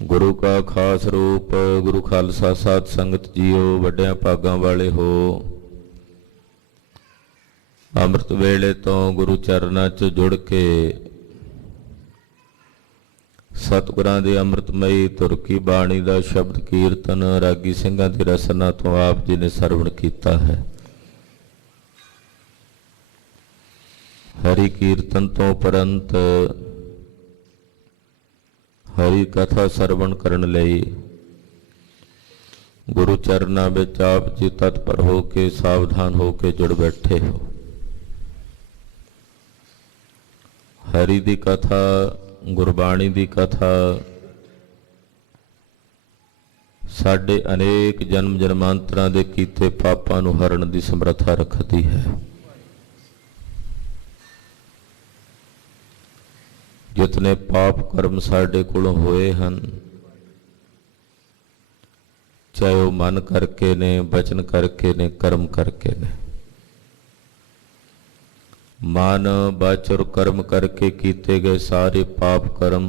गुरु का खास रूप गुरु खालसा साध संगत जीओ वड्डियां भागां वाले हो। अमृत वेले तो गुरु चरनां च जुड़ के सतगुरां दी अमृतमयी धुर की बाणी दा शब्द कीर्तन रागी ਸਿੰਘਾਂ ਦੀ रसना तो आप जी ने सरवण कीता है। हरि कीर्तन तो उपरंत हरि कथा सरवण करन लई गुरु चरना विच आप जी तत्पर हो के सावधान हो के जुड़ बैठे हो। हरि दी कथा गुरबाणी दी कथा साडे अनेक जन्म जन्मांतरां दे कीते पापां नूं हरण दी समर्था रखदी है। जितने पाप कर्म साडे कोलों होए हन, चाहे वह मन करके ने, बचन करके ने, कर्म करके ने, मन वच और कर्म करके कीते गए सारे पाप कर्म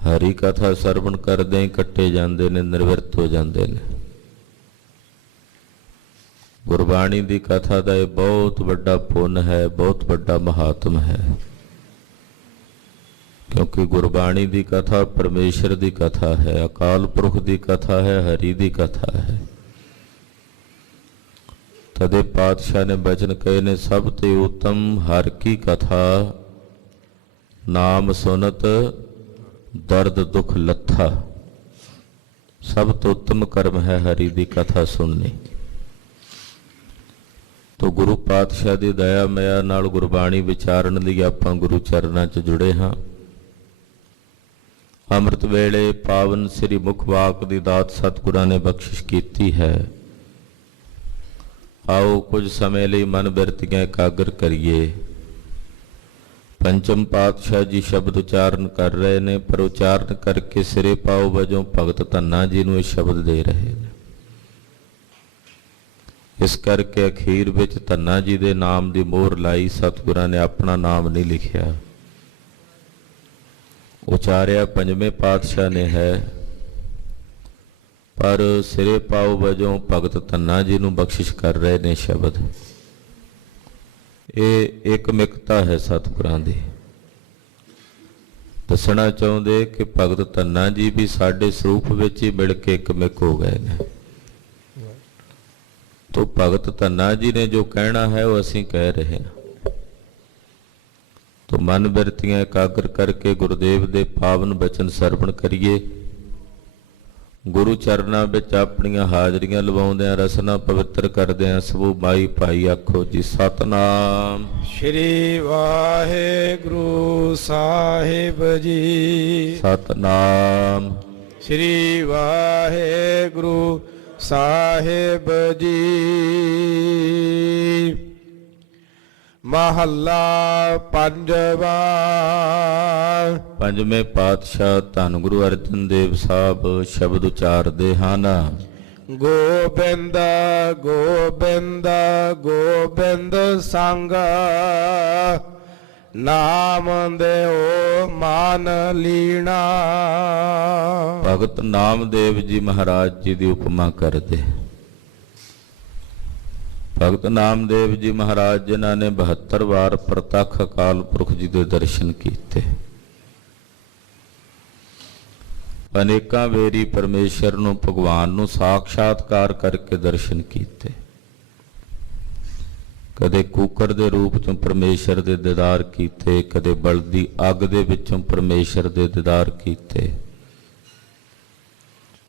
हरि कथा सरवण करदे ही कट्टे जांदे ने, निर्वृत हो जांदे ने। गुरबाणी दी कथा दा यह बहुत वड्डा पुण्य है, बहुत वड्डा महात्म है, क्योंकि गुरबाणी दी कथा परमेश्वर दी कथा है, अकाल पुरख दी कथा है, हरि दी कथा है। तदे पातशाह ने बचन कहे ने सब ते उत्तम हर की कथा नाम सुनत दर्द दुख लथा। सब तो उत्तम कर्म है हरि दी कथा सुननी। तो गुरु पातशाह दी दया मया नाल गुरबाणी विचारन लई आपां गुरु चरनां च जुड़े हां। अमृत वेले पावन श्री मुखवाक दी दात सतगुरां ने बख्शिश कीती है। आओ कुछ समय लई मन बिरतियां एकाग्र करिए। पंचम पातशाह जी शब्द उच्चारण कर रहे ने, पर उच्चारण करके सिरे पाओ वजों भगत धन्ना जी नूं इह शब्द दे रहे ने। इस करके अखीर विच धन्ना जी दे नाम दी मोहर लाई, सतगुरां ने अपना नाम नहीं लिखिया। उचारिया पंजवें पातशाह ने है, पर सिरे पाओ वजों भगत धन्ना जी नूं बख्शिश कर रहे ने शब्द। ये एकमिकता है सतगुरां दी। दसना चाहुंदे कि भगत धन्ना जी भी साडे स्वरूप विच ही मिल के एकमिक हो गए ने। तो भगत धन्ना जी ने जो कहना है वो असीं कह रहे हैं। तो मन बिरतियां एकाग्र करके गुरुदेव दे पावन बचन सरवण करिए। गुरु चरनां विच अपणियां हाजरियां लवाउंदिआं रसना पवित्र करदिआं सबू माई भाई आखो जी सतनाम श्री वाहेगुरु साहिब जी। सतनाम श्री वाहेगुरु साहिब जी। महला पंजवा। पंजवें पातशाह धन गुरु अर्जन देव साहब शब्द उचारदे हन। गोबिंद गोबिंद गोबिंद संग नाम देओ मान लीना। भगत नामदेव जी महाराज जी की उपमा करते। भगत नामदेव जी महाराज जिन्हों ने 72 वार प्रतख अकाल पुरख जी के दर्शन किए। अनेकां वेरी परमेश्वर नूं भगवान नूं साक्षात्कार करके दर्शन किए। कदे कूकर दे रूप चों परमेश्वर दे दीदार किए, कदे बलदी अग दे विचों परमेश्वर दे दीदार किए,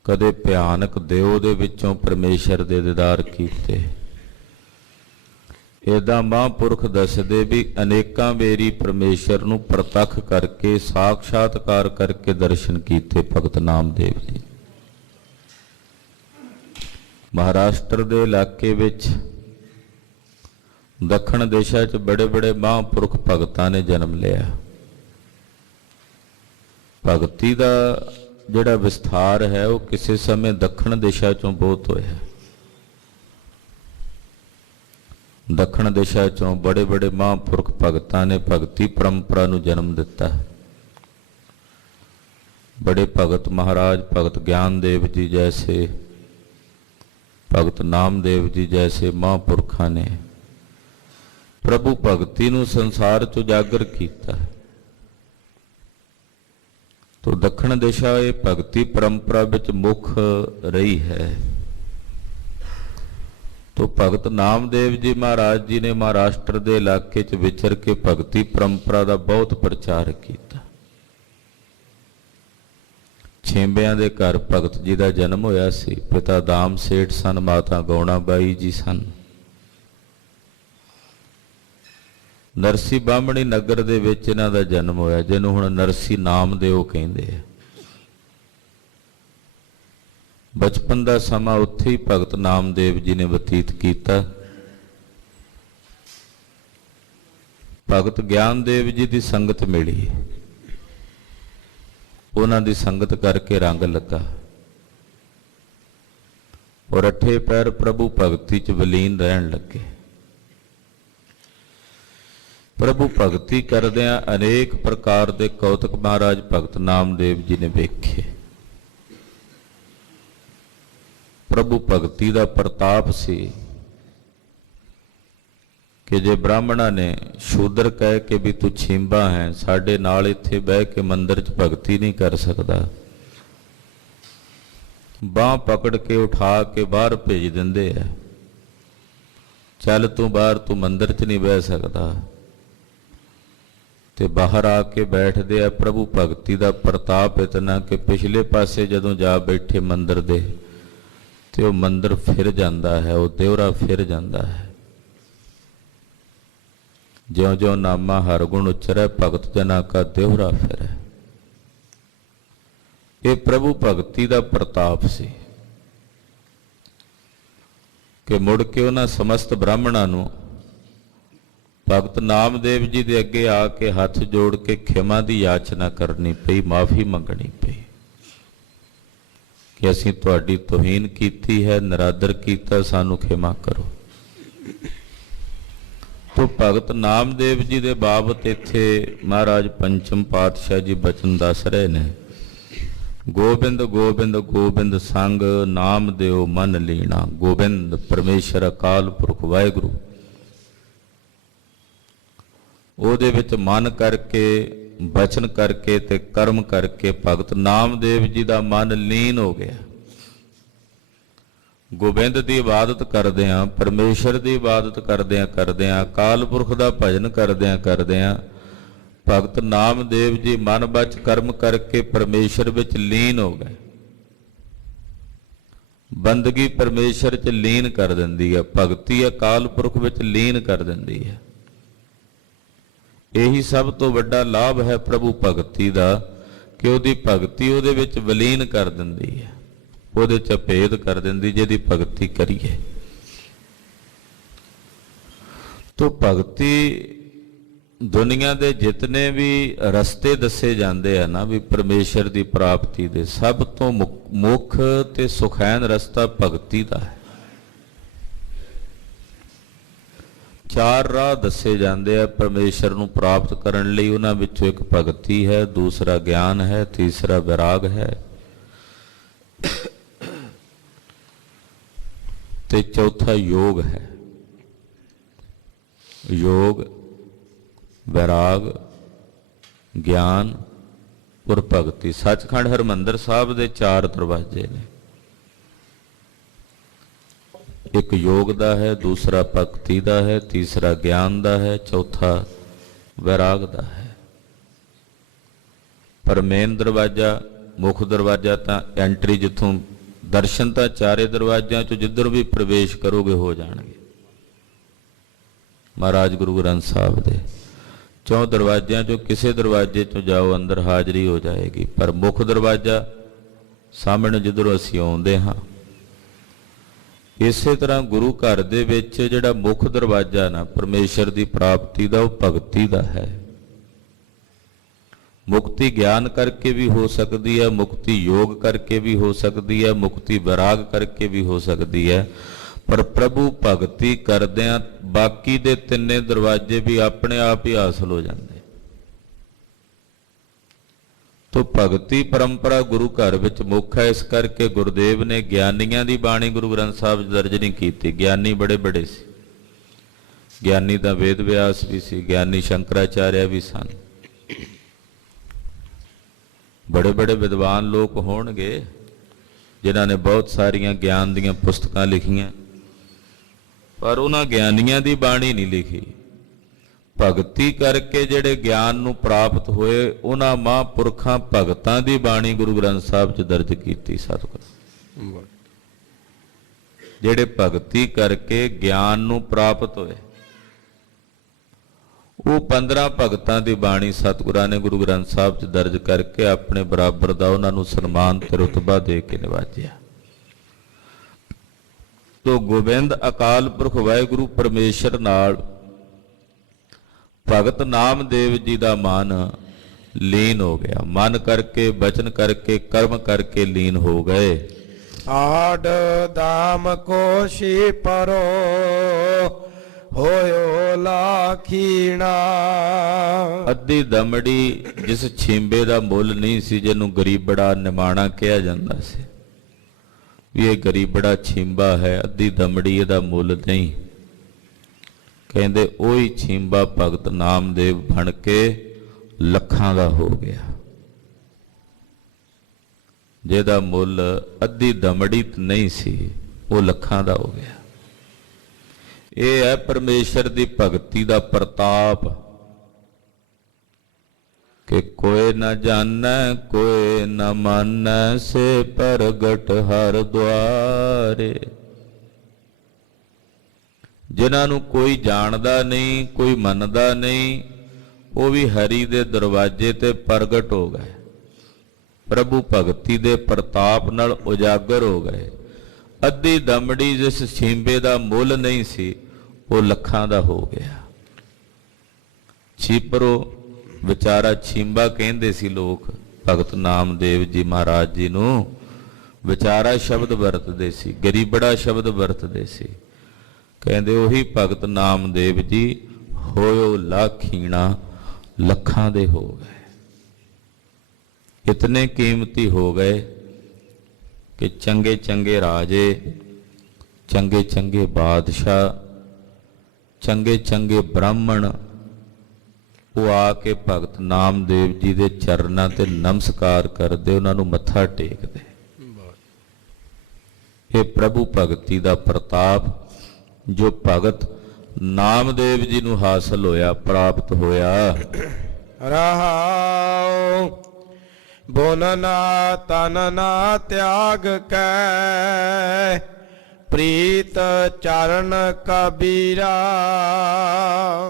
कदे भयानक देव दे विचों परमेश्वर दे दीदार किए। इदा महापुरख दसदे भी अनेकां वेरी परमेश्वर नूं प्रतख करके साक्षात्कार करके दर्शन किए भगत नामदेव जी। महाराष्ट्र दे इलाके विच दक्षिण देशा च बड़े बड़े महापुरख भगतां ने जन्म लिया। भगती दा जिहड़ा विस्तार है वह किसी समय दक्षिण दिशा चों बहुत होया। दक्षिण दिशा चों बड़े बड़े महापुरख भगतां ने भगती परंपरा नूं जन्म दिता। बड़े भगत महाराज भगत ज्ञानदेव जी जैसे, भगत नामदेव जी जैसे महापुरखा ने प्रभु भगती नूं संसार चों जागर कीता। तो दक्षिण दिशा ये भगती परंपरा विच मुख रही है। तो भगत नामदेव जी महाराज जी ने महाराष्ट्र के इलाके च विचर के भगती परंपरा का बहुत प्रचार किया। छेंबियां दे घर भगत जी का जन्म होया सी। पिता दाम सेठ सन, माता गौणा बाई जी सन। नरसी बामणी नगर दे विच इन्हां दा जन्म होया, जिन्हों हुण नरसी नामदेव कहंदे आ। बचपन का समा उत्थे ही भगत नामदेव जी ने बतीत किया। भगत ज्ञानदेव जी की संगत मिली, उन्हां दी संगत करके रंग लगा और अठे पैर प्रभु भगती च विलीन रहन लगे। प्रभु भगती करदिआं अनेक प्रकार के कौतक महाराज भगत नामदेव जी ने वेखे। प्रभु भगती का प्रताप सी कि जे ब्राह्मणा ने शूद्र कह के भी तू छींबा है, साडे नाल इत्थे बह के मंदिर च भगती नहीं कर सकता, बांह पकड़ के उठा के बाहर भेज दिंदे है, चल तू बाहर, तू मंदिर च नहीं बह सकता, ते बाहर आके बैठदे आ। प्रभु भगती का प्रताप इतना कि पिछले पासे जदों जा बैठे मंदिर दे ते वो मंदिर फिर जाता है, वो देवरा फिर जाता है। ज्यों ज्यों नामा हर गुण उच्चरै, भगत जना का देवरा फिरै। ये प्रभु भगती का प्रताप सी कि मुड़ के उन्हां समस्त ब्राह्मणां नूं भगत नामदेव जी दे अगे आके हथ जोड़ के खिमा की याचना करनी पई, माफ़ी मंगनी पई कि असीं तुहाडी तौहीन कीती है, निरादर कीता, सानू खिमा करो। तो भगत नामदेव जी दे बाबत इत्थे महाराज पंचम पातशाह जी बचन दस रहे ने, गोबिंद गोबिंद गोबिंद संग नाम देओ मन लीना। गोबिंद परमेश्वर अकाल पुरख वाहिगुरू, ਉਹਦੇ ਵਿੱਚ मन करके बचन करके ते कर्म करके भगत नामदेव जी का मन लीन हो गया। गोबिंद की इबादत करदियां, परमेश्वर की इबादत करदियां अकाल पुरख का भजन करदियां भगत नामदेव जी मन बच कर्म करके परमेश्वर विच लीन हो गए। बंदगी परमेश्वर च लीन कर दिंदी है, भगती अकाल पुरख विच लीन कर दिंदी है। यही सब तो वड्डा लाभ है प्रभु भगती का कि उहदी भगती उहदे विच विलीन कर दिंदी है, उहदे च भेद कर दिंदी जिहदी भगती करिए। तो भगती दुनिया के जितने भी रस्ते दसे जाते हैं ना भी परमेश्वर की प्राप्ति के, सब तो मुख ते सुखैन रस्ता भगती का है। चार राह दसे जाते हैं परमेश्वर नूं प्राप्त करन लई, उन्हां विचों एक भगती है, दूसरा ज्ञान है, तीसरा विराग है ते चौथा योग है। योग, वैराग, ज्ञान और भगती। सचखंड हरमंदर साहब दे चार दरवाजे ने, एक योग दा है, दूसरा भगती दा है, तीसरा ज्ञान दा है, चौथा वैराग दा है। पर मेन दरवाजा मुख दरवाजा तो एंट्री जिथों दर्शन तो चारे दरवाजों चो जिधर भी प्रवेश करोगे हो जाएंगे। महाराज गुरु ग्रंथ साहब दे 4 दरवाजों चो किसी दरवाजे चो जाओ अंदर हाजरी हो जाएगी। पर मुख दरवाजा सामने जिधरों असीं आउंदे हाँ, इसे तरह गुरु घर दे विच जिहड़ा मुख दरवाजा ना परमेश्वर की प्राप्ति का, वह भगती का है। मुक्ति ज्ञान करके भी हो सकती है, मुक्ति योग करके भी हो सकती है, मुक्ति वैराग करके भी हो सकती है। पर प्रभु भगती करदिआं बाकी दे तिन्ने दरवाजे भी अपने आप ही हासिल हो जाते। ਤੋ ਭਗਤੀ ਪਰੰਪਰਾ ਗੁਰੂ ਘਰ ਵਿੱਚ ਮੁੱਖ ਹੈ। ਇਸ ਕਰਕੇ ਗੁਰਦੇਵ ਨੇ ਗਿਆਨੀਆਂ ਦੀ ਬਾਣੀ ਗੁਰੂ ਗ੍ਰੰਥ ਸਾਹਿਬ 'ਚ ਦਰਜ ਨਹੀਂ ਕੀਤੀ। ਗਿਆਨੀ ਬੜੇ ਬੜੇ ਸੀ। ਗਿਆਨੀ ਤਾਂ ਵੇਦ ਵਿਆਸ ਵੀ ਸੀ, ਗਿਆਨੀ ਸ਼ੰਕਰਾਚਾਰਿਆ ਵੀ ਸਨ। ਬੜੇ ਬੜੇ ਵਿਦਵਾਨ ਲੋਕ ਹੋਣਗੇ ਜਿਨ੍ਹਾਂ ਨੇ ਬਹੁਤ ਸਾਰੀਆਂ ਗਿਆਨ ਦੀਆਂ ਪੁਸਤਕਾਂ ਲਿਖੀਆਂ, ਪਰ ਉਹਨਾਂ ਗਿਆਨੀਆਂ ਦੀ ਬਾਣੀ ਨਹੀਂ ਲਿਖੀ। ਭਗਤੀ ਕਰਕੇ ਜਿਹੜੇ ਗਿਆਨ ਨੂੰ ਪ੍ਰਾਪਤ ਹੋਏ, ਉਹਨਾਂ ਮਹਾਂਪੁਰਖਾਂ ਭਗਤਾਂ ਦੀ ਬਾਣੀ ਗੁਰੂ ਗ੍ਰੰਥ ਸਾਹਿਬ 'ਚ ਦਰਜ ਕੀਤੀ। ਸਤਿਗੁਰ ਜਿਹੜੇ ਭਗਤੀ ਕਰਕੇ ਗਿਆਨ ਨੂੰ ਪ੍ਰਾਪਤ ਹੋਏ, ਉਹ 15 ਭਗਤਾਂ ਦੀ ਬਾਣੀ ਸਤਿਗੁਰਾਂ ਨੇ ਗੁਰੂ ਗ੍ਰੰਥ ਸਾਹਿਬ 'ਚ ਦਰਜ ਕਰਕੇ ਆਪਣੇ ਬਰਾਬਰ ਦਾ ਉਹਨਾਂ ਨੂੰ ਸਨਮਾਨ ਤੇ ਰੁਤਬਾ ਦੇ ਕੇ ਨਿਵਾਜਿਆ। ਤੋ ਗੋਬਿੰਦ ਅਕਾਲ ਪੁਰਖ ਵਾਹਿਗੁਰੂ ਪਰਮੇਸ਼ਰ ਨਾਲ ਭਗਤ ਨਾਮਦੇਵ ਜੀ ਦਾ ਮਨ ਲੀਨ ਹੋ ਗਿਆ। ਮਨ ਕਰਕੇ, ਬਚਨ ਕਰਕੇ, ਕਰਮ ਕਰਕੇ ਲੀਨ ਹੋ ਗਏ। ਆਡ ਦਾਮ ਕੋਸ਼ੀ ਪਰੋ ਹੋਇਓ ਲਾਖੀਣਾ। ਅੱਧੀ ਦਮੜੀ ਜਿਸ ਛਿੰਬੇ ਦਾ ਮੁੱਲ ਨਹੀਂ ਸੀ, ਜਿਹਨੂੰ ਗਰੀਬੜਾ ਨਿਮਾਣਾ ਕਿਹਾ ਜਾਂਦਾ ਸੀ, ਵੀ ਇਹ ਗਰੀਬੜਾ ਛਿੰਬਾ ਹੈ, ਅੱਧੀ ਦਮੜੀ ਇਹਦਾ ਮੁੱਲ ਨਹੀਂ। ਕਹਿੰਦੇ ਉਹੀ ਛਿੰਬਾ ਭਗਤ ਨਾਮਦੇਵ ਬਣ ਕੇ ਲੱਖਾਂ ਦਾ ਹੋ ਗਿਆ, ਜਿਹਦਾ ਮੁੱਲ ਅੱਧੀ ਦਮੜੀ ਨਹੀਂ ਸੀ, ਉਹ ਲੱਖਾਂ ਦਾ ਹੋ ਗਿਆ। ਇਹ ਹੈ ਪਰਮੇਸ਼ਰ ਦੀ ਭਗਤੀ ਦਾ ਪ੍ਰਤਾਪ ਕਿ ਕੋਇ ਨ ਜਾਣੈ ਕੋਇ ਨ ਮਾਨੈ ਸੇ ਪ੍ਰਗਟ ਹਰਿ ਦੁਆਰੇ। ਜਿਨ੍ਹਾਂ ਨੂੰ ਕੋਈ ਜਾਣਦਾ ਨਹੀਂ, ਕੋਈ ਮੰਨਦਾ ਨਹੀਂ, ਉਹ ਵੀ ਹਰੀ ਦੇ ਦਰਵਾਜ਼ੇ ਤੇ ਪ੍ਰਗਟ ਹੋ ਗਏ, ਪ੍ਰਭੂ ਭਗਤੀ ਦੇ ਪ੍ਰਤਾਪ ਨਾਲ ਉਜਾਗਰ ਹੋ ਗਏ। ਅੱਧੀ ਦਮੜੀ ਜਿਸ ਛਿੰਬੇ ਦਾ ਮੁੱਲ ਨਹੀਂ ਸੀ, ਉਹ ਲੱਖਾਂ ਦਾ ਹੋ ਗਿਆ। ਛਿਪਰੋ ਵਿਚਾਰਾ ਛਿੰਬਾ ਕਹਿੰਦੇ ਸੀ ਲੋਕ ਭਗਤ ਨਾਮਦੇਵ ਜੀ ਮਹਾਰਾਜ ਜੀ ਨੂੰ, ਵਿਚਾਰਾ ਸ਼ਬਦ ਵਰਤਦੇ ਸੀ, ਗਰੀਬੜਾ ਸ਼ਬਦ ਵਰਤਦੇ ਸੀ। ਕਹਿੰਦੇ ਉਹੀ ਭਗਤ ਨਾਮਦੇਵ ਜੀ ਹੋਇਓ ਲਾਖੀਣਾ, ਲੱਖਾਂ ਦੇ ਹੋ ਗਏ। ਇਤਨੇ ਕੀਮਤੀ ਹੋ ਗਏ ਕਿ ਚੰਗੇ ਚੰਗੇ ਰਾਜੇ, ਚੰਗੇ ਚੰਗੇ ਬਾਦਸ਼ਾਹ, ਚੰਗੇ ਚੰਗੇ ਬ੍ਰਾਹਮਣ ਉਹ ਆ ਕੇ ਭਗਤ ਨਾਮਦੇਵ ਜੀ ਦੇ ਚਰਨਾਂ ਤੇ ਨਮਸਕਾਰ ਕਰਦੇ, ਉਹਨਾਂ ਨੂੰ ਮੱਥਾ ਟੇਕਦੇ। ਇਹ ਪ੍ਰਭੂ ਭਗਤੀ ਦਾ ਪ੍ਰਤਾਪ ਜੋ ਭਗਤ ਨਾਮਦੇਵ ਜੀ ਨੂੰ ਹਾਸਲ ਹੋਇਆ, ਪ੍ਰਾਪਤ ਹੋਇਆ। ਰਹਾਉ ਬੋਨ ਨਾ ਤਨ ਨਾ ਤਿਆਗ ਕੈ ਪ੍ਰੀਤ ਚਰਨ ਕਬੀਰਾ।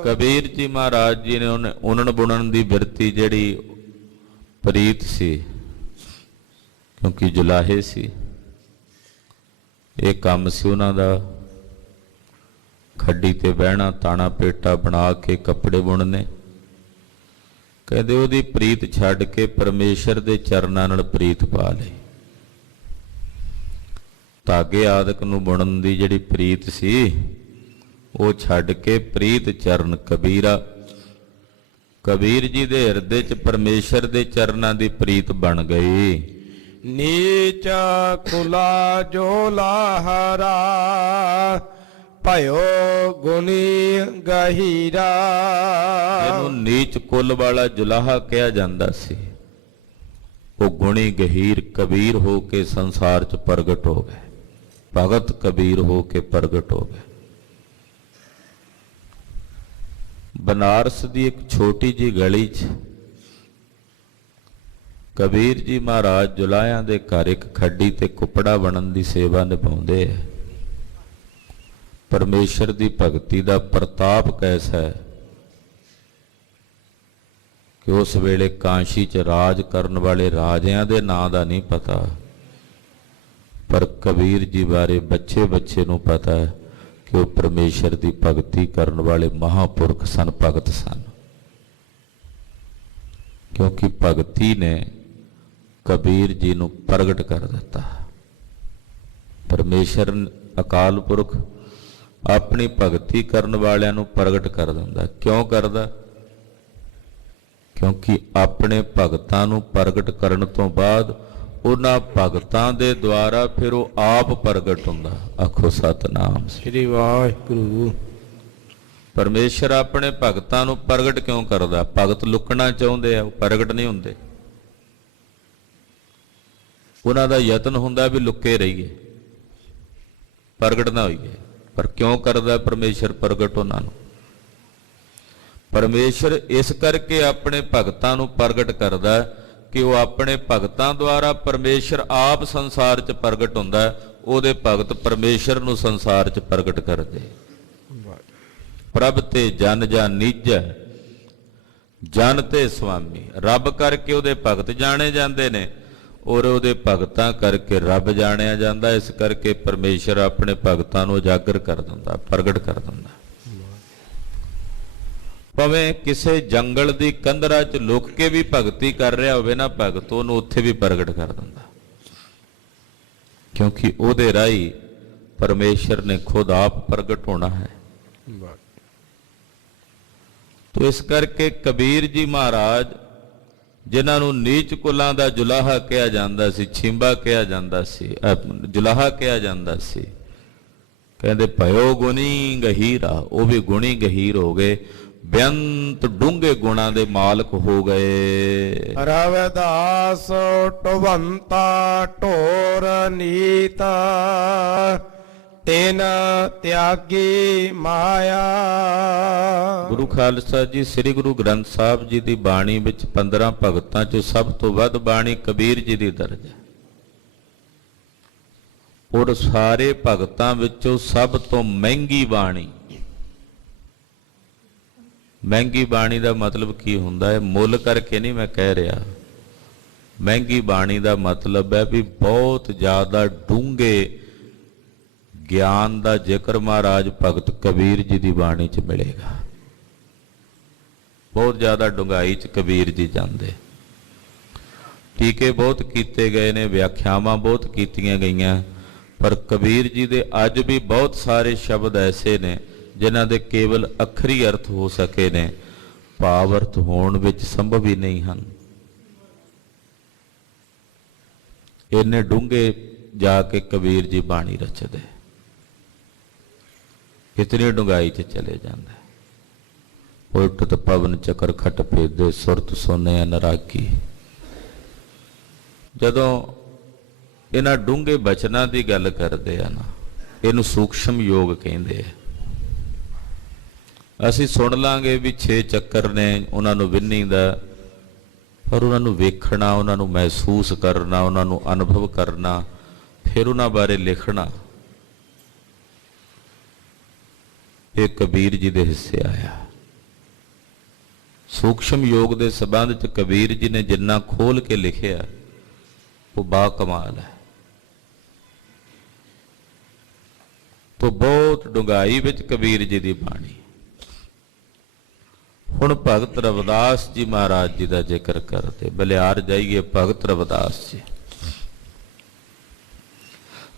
ਕਬੀਰ ਜੀ ਮਹਾਰਾਜ ਜੀ ਨੇ ਉਨਣ ਬੁਣਨ ਦੀ ਬਿਰਤੀ ਜਿਹੜੀ ਪ੍ਰੀਤ ਸੀ, ਕਿਉਂਕਿ ਜੁਲਾਹੇ ਸੀ, ਇਹ ਕੰਮ ਸੀ ਉਹਨਾਂ ਦਾ। ਖੱਡੀ ਤੇ ਬਹਿਣਾ, ਤਾਣਾ ਪੇਟਾ ਬਣਾ ਕੇ ਕੱਪੜੇ ਬੁਣਨੇ। ਕਹਿੰਦੇ ਉਹਦੀ ਪ੍ਰੀਤ ਛੱਡ ਕੇ ਪਰਮੇਸ਼ਰ ਦੇ ਚਰਨਾਂ ਨਾਲ ਪ੍ਰੀਤ ਪਾ ਲਈ। ਧਾਗੇ ਆਦਿਕ ਨੂੰ ਬੁਣਨ ਦੀ ਜਿਹੜੀ ਪ੍ਰੀਤ ਸੀ, ਉਹ ਛੱਡ ਕੇ ਪ੍ਰੀਤ ਚਰਨ ਕਬੀਰਾ। ਕਬੀਰ ਜੀ ਦੇ ਹਿਰਦੇ 'ਚ ਪਰਮੇਸ਼ਰ ਦੇ ਚਰਨਾਂ ਦੀ ਪ੍ਰੀਤ ਬਣ ਗਈ। ਨੀਚ ਕੁਲਾ ਜੋ ਲਾਹਰਾ ਭਇਓ ਗੁਣੀ ਗਹੀਰਾ। ਜਿਹਨੂੰ ਨੀਚ ਕੁੱਲ ਵਾਲਾ ਜੁਲਾਹਾ ਕਿਹਾ ਜਾਂਦਾ ਸੀ, ਉਹ ਗੁਣੀ ਗਹੀਰ ਕਬੀਰ ਹੋ ਕੇ ਸੰਸਾਰ 'ਚ ਪ੍ਰਗਟ ਹੋ ਗਏ। ਭਗਤ ਕਬੀਰ ਹੋ ਕੇ ਪ੍ਰਗਟ ਹੋ ਗਏ। ਬਨਾਰਸ ਦੀ ਇੱਕ ਛੋਟੀ ਜਿਹੀ ਗਲੀ 'ਚ ਕਬੀਰ ਜੀ ਮਹਾਰਾਜ ਜੁਲਾਹਿਆਂ ਦੇ ਘਰ ਇੱਕ ਖੱਡੀ ਤੇ ਕੁਪੜਾ ਬਣਨ ਦੀ ਸੇਵਾ ਨਿਭਾਉਂਦੇ ਹੈ। ਪਰਮੇਸ਼ਰ ਦੀ ਭਗਤੀ ਦਾ ਪ੍ਰਤਾਪ ਕੈਸਾ ਹੈ ਕਿ ਉਸ ਵੇਲੇ ਕਾਂਸ਼ੀ 'ਚ ਰਾਜ ਕਰਨ ਵਾਲੇ ਰਾਜਿਆਂ ਦੇ ਨਾਂ ਦਾ ਨਹੀਂ ਪਤਾ, ਪਰ ਕਬੀਰ ਜੀ ਬਾਰੇ ਬੱਚੇ ਬੱਚੇ ਨੂੰ ਪਤਾ ਹੈ ਕਿ ਉਹ ਪਰਮੇਸ਼ਰ ਦੀ ਭਗਤੀ ਕਰਨ ਵਾਲੇ ਮਹਾਂਪੁਰਖ ਸਨ, ਭਗਤ ਸਨ। ਕਿਉਂਕਿ ਭਗਤੀ ਨੇ ਕਬੀਰ ਜੀ ਨੂੰ ਪ੍ਰਗਟ ਕਰ ਦਿੱਤਾ। ਪਰਮੇਸ਼ਰ ਅਕਾਲ ਪੁਰਖ ਆਪਣੀ ਭਗਤੀ ਕਰਨ ਵਾਲਿਆਂ ਨੂੰ ਪ੍ਰਗਟ ਕਰ ਦਿੰਦਾ। ਕਿਉਂ ਕਰਦਾ? ਕਿਉਂਕਿ ਆਪਣੇ ਭਗਤਾਂ ਨੂੰ ਪ੍ਰਗਟ ਕਰਨ ਤੋਂ ਬਾਅਦ ਉਹਨਾਂ ਭਗਤਾਂ ਦੇ ਦੁਆਰਾ ਫਿਰ ਉਹ ਆਪ ਪ੍ਰਗਟ ਹੁੰਦਾ। ਆਖੋ ਸਤਿਨਾਮ। ਸ੍ਰੀ ਵਾਹਿਗੁਰੂ। ਪਰਮੇਸ਼ਰ ਆਪਣੇ ਭਗਤਾਂ ਨੂੰ ਪ੍ਰਗਟ ਕਿਉਂ ਕਰਦਾ? ਭਗਤ ਲੁਕਣਾ ਚਾਹੁੰਦੇ ਆ, ਉਹ ਪ੍ਰਗਟ ਨਹੀਂ ਹੁੰਦੇ। ਉਹਨਾਂ ਦਾ ਯਤਨ ਹੁੰਦਾ ਵੀ ਲੁਕੇ ਰਹੀਏ, ਪ੍ਰਗਟ ਨਾ ਹੋਈਏ। ਪਰ ਕਿਉਂ ਕਰਦਾ ਪਰਮੇਸ਼ਰ ਪ੍ਰਗਟ ਉਹਨਾਂ ਨੂੰ? ਪਰਮੇਸ਼ਰ ਇਸ ਕਰਕੇ ਆਪਣੇ ਭਗਤਾਂ ਨੂੰ ਪ੍ਰਗਟ ਕਰਦਾ ਕਿ ਉਹ ਆਪਣੇ ਭਗਤਾਂ ਦੁਆਰਾ ਪਰਮੇਸ਼ਰ ਆਪ ਸੰਸਾਰ 'ਚ ਪ੍ਰਗਟ ਹੁੰਦਾ। ਉਹਦੇ ਭਗਤ ਪਰਮੇਸ਼ਰ ਨੂੰ ਸੰਸਾਰ 'ਚ ਪ੍ਰਗਟ ਕਰਦੇ। ਪ੍ਰਭ ਤੇ ਜਨ ਨੀਜੈ, ਜਨ ਤੇ ਸੁਆਮੀ। ਰੱਬ ਕਰਕੇ ਉਹਦੇ ਭਗਤ ਜਾਣੇ ਜਾਂਦੇ ਨੇ ਔਰ ਉਹਦੇ ਭਗਤਾਂ ਕਰਕੇ ਰੱਬ ਜਾਣਿਆ ਜਾਂਦਾ। ਇਸ ਕਰਕੇ ਪਰਮੇਸ਼ਰ ਆਪਣੇ ਭਗਤਾਂ ਨੂੰ ਉਜਾਗਰ ਕਰ ਦਿੰਦਾ, ਪ੍ਰਗਟ ਕਰ ਦਿੰਦਾ। ਭਾਵੇਂ ਕਿਸੇ ਜੰਗਲ ਦੀ ਕੰਧਰਾ 'ਚ ਲੁਕ ਕੇ ਵੀ ਭਗਤੀ ਕਰ ਰਿਹਾ ਹੋਵੇ ਨਾ ਭਗਤ, ਉਹਨੂੰ ਉੱਥੇ ਵੀ ਪ੍ਰਗਟ ਕਰ ਦਿੰਦਾ, ਕਿਉਂਕਿ ਉਹਦੇ ਰਾਹੀਂ ਪਰਮੇਸ਼ਰ ਨੇ ਖੁਦ ਆਪ ਪ੍ਰਗਟ ਹੋਣਾ ਹੈ। ਤੋ ਇਸ ਕਰਕੇ ਕਬੀਰ ਜੀ ਮਹਾਰਾਜ, ਜਿਨ੍ਹਾਂ ਨੂੰ ਨੀਚ ਕੁਲਾਂ ਦਾ ਜੁਲਾਹਾ ਕਿਹਾ ਜਾਂਦਾ ਸੀ, ਛਿੰਬਾ ਕਿਹਾ ਜਾਂਦਾ ਸੀ, ਜੁਲਾਹਾ ਕਿਹਾ ਜਾਂਦਾ ਸੀ, ਕਹਿੰਦੇ ਭਇਓ ਗੁਣੀ ਗਹੀਰਾ। ਉਹ ਵੀ ਗੁਣੀ ਗਹੀਰ ਹੋ ਗਏ, ਬੇਅੰਤ ਡੂੰਘੇ ਗੁਣਾਂ ਦੇ ਮਾਲਕ ਹੋ ਗਏ। ਰਵਿਦਾਸ ਟਵੰਤਾ ਢੋਰ ਨੀਤ, ਤਿਨ ਤਿਆਗੀ ਮਾਇਆ। ਗੁਰੂ ਖਾਲਸਾ ਜੀ ਸ੍ਰੀ ਗੁਰੂ ਗ੍ਰੰਥ ਸਾਹਿਬ ਜੀ ਦੀ ਬਾਣੀ ਵਿੱਚ 15 ਭਗਤਾਂ ਚੋਂ ਸਭ ਤੋਂ ਵੱਧ ਬਾਣੀ ਕਬੀਰ ਜੀ ਦੀ ਦਰਜ ਹੈ। ਔਰ ਸਾਰੇ ਭਗਤਾਂ ਵਿੱਚੋਂ ਸਭ ਤੋਂ ਮਹਿੰਗੀ ਬਾਣੀ। ਮਹਿੰਗੀ ਬਾਣੀ ਦਾ ਮਤਲਬ ਕੀ ਹੁੰਦਾ ਹੈ? ਮੁੱਲ ਕਰਕੇ ਨਹੀਂ ਮੈਂ ਕਹਿ ਰਿਹਾ। ਮਹਿੰਗੀ ਬਾਣੀ ਦਾ ਮਤਲਬ ਹੈ ਵੀ ਬਹੁਤ ਜ਼ਿਆਦਾ ਡੂੰਘੇ ਗਿਆਨ ਦਾ ਜ਼ਿਕਰ ਮਹਾਰਾਜ ਭਗਤ ਕਬੀਰ ਜੀ ਦੀ ਬਾਣੀ 'ਚ ਮਿਲੇਗਾ। ਬਹੁਤ ਜ਼ਿਆਦਾ ਡੂੰਘਾਈ 'ਚ ਕਬੀਰ ਜੀ ਜਾਂਦੇ। ਟੀਕੇ ਬਹੁਤ ਕੀਤੇ ਗਏ ਨੇ, ਵਿਆਖਿਆਵਾਂ ਬਹੁਤ ਕੀਤੀਆਂ ਗਈਆਂ, ਪਰ ਕਬੀਰ ਜੀ ਦੇ ਅੱਜ ਵੀ ਬਹੁਤ ਸਾਰੇ ਸ਼ਬਦ ਐਸੇ ਨੇ ਜਿਨ੍ਹਾਂ ਦੇ ਕੇਵਲ ਅੱਖਰੀ ਅਰਥ ਹੋ ਸਕੇ ਨੇ, ਭਾਵ ਅਰਥ ਹੋਣ ਵਿੱਚ ਸੰਭਵ ਹੀ ਨਹੀਂ ਹਨ। ਇੰਨੇ ਡੂੰਘੇ ਜਾ ਕੇ ਕਬੀਰ ਜੀ ਬਾਣੀ ਰਚਦੇ, ਇਤਨੀ ਡੂੰਘਾਈ 'ਚ ਚਲੇ ਜਾਂਦਾ। ਉਲਟ ਪਵਨ ਚੱਕਰ ਖਟ ਭੇਦੇ, ਸੁਰਤ ਸੋਨੇ ਅਨਰਾਗੀ। ਜਦੋਂ ਇਹਨਾਂ ਡੂੰਘੇ ਬਚਨਾਂ ਦੀ ਗੱਲ ਕਰਦੇ ਆ ਨਾ, ਇਹਨੂੰ ਸੂਖਸ਼ਮ ਯੋਗ ਕਹਿੰਦੇ ਆ। ਅਸੀਂ ਸੁਣ ਲਾਂਗੇ ਵੀ 6 ਚੱਕਰ ਨੇ, ਉਹਨਾਂ ਨੂੰ ਵਿੰਨੀ ਦਾ, ਪਰ ਉਹਨਾਂ ਨੂੰ ਵੇਖਣਾ, ਉਹਨਾਂ ਨੂੰ ਮਹਿਸੂਸ ਕਰਨਾ, ਉਹਨਾਂ ਨੂੰ ਅਨੁਭਵ ਕਰਨਾ, ਫਿਰ ਉਹਨਾਂ ਬਾਰੇ ਲਿਖਣਾ, ਇਹ ਕਬੀਰ ਜੀ ਦੇ ਹਿੱਸੇ ਆਇਆ। ਸੂਖਸ਼ਮ ਯੋਗ ਦੇ ਸੰਬੰਧ 'ਚ ਕਬੀਰ ਜੀ ਨੇ ਜਿੰਨਾ ਖੋਲ ਕੇ ਲਿਖਿਆ ਉਹ ਬਾ ਕਮਾਲ ਹੈ। ਤੋ ਬਹੁਤ ਡੂੰਘਾਈ ਵਿੱਚ ਕਬੀਰ ਜੀ ਦੀ ਬਾਣੀ। ਹੁਣ ਭਗਤ ਰਵਿਦਾਸ ਜੀ ਮਹਾਰਾਜ ਜੀ ਦਾ ਜ਼ਿਕਰ ਕਰਦੇ। ਬਲਿਆਰ ਜਾਈਏ, ਭਗਤ ਰਵਿਦਾਸ ਜੀ।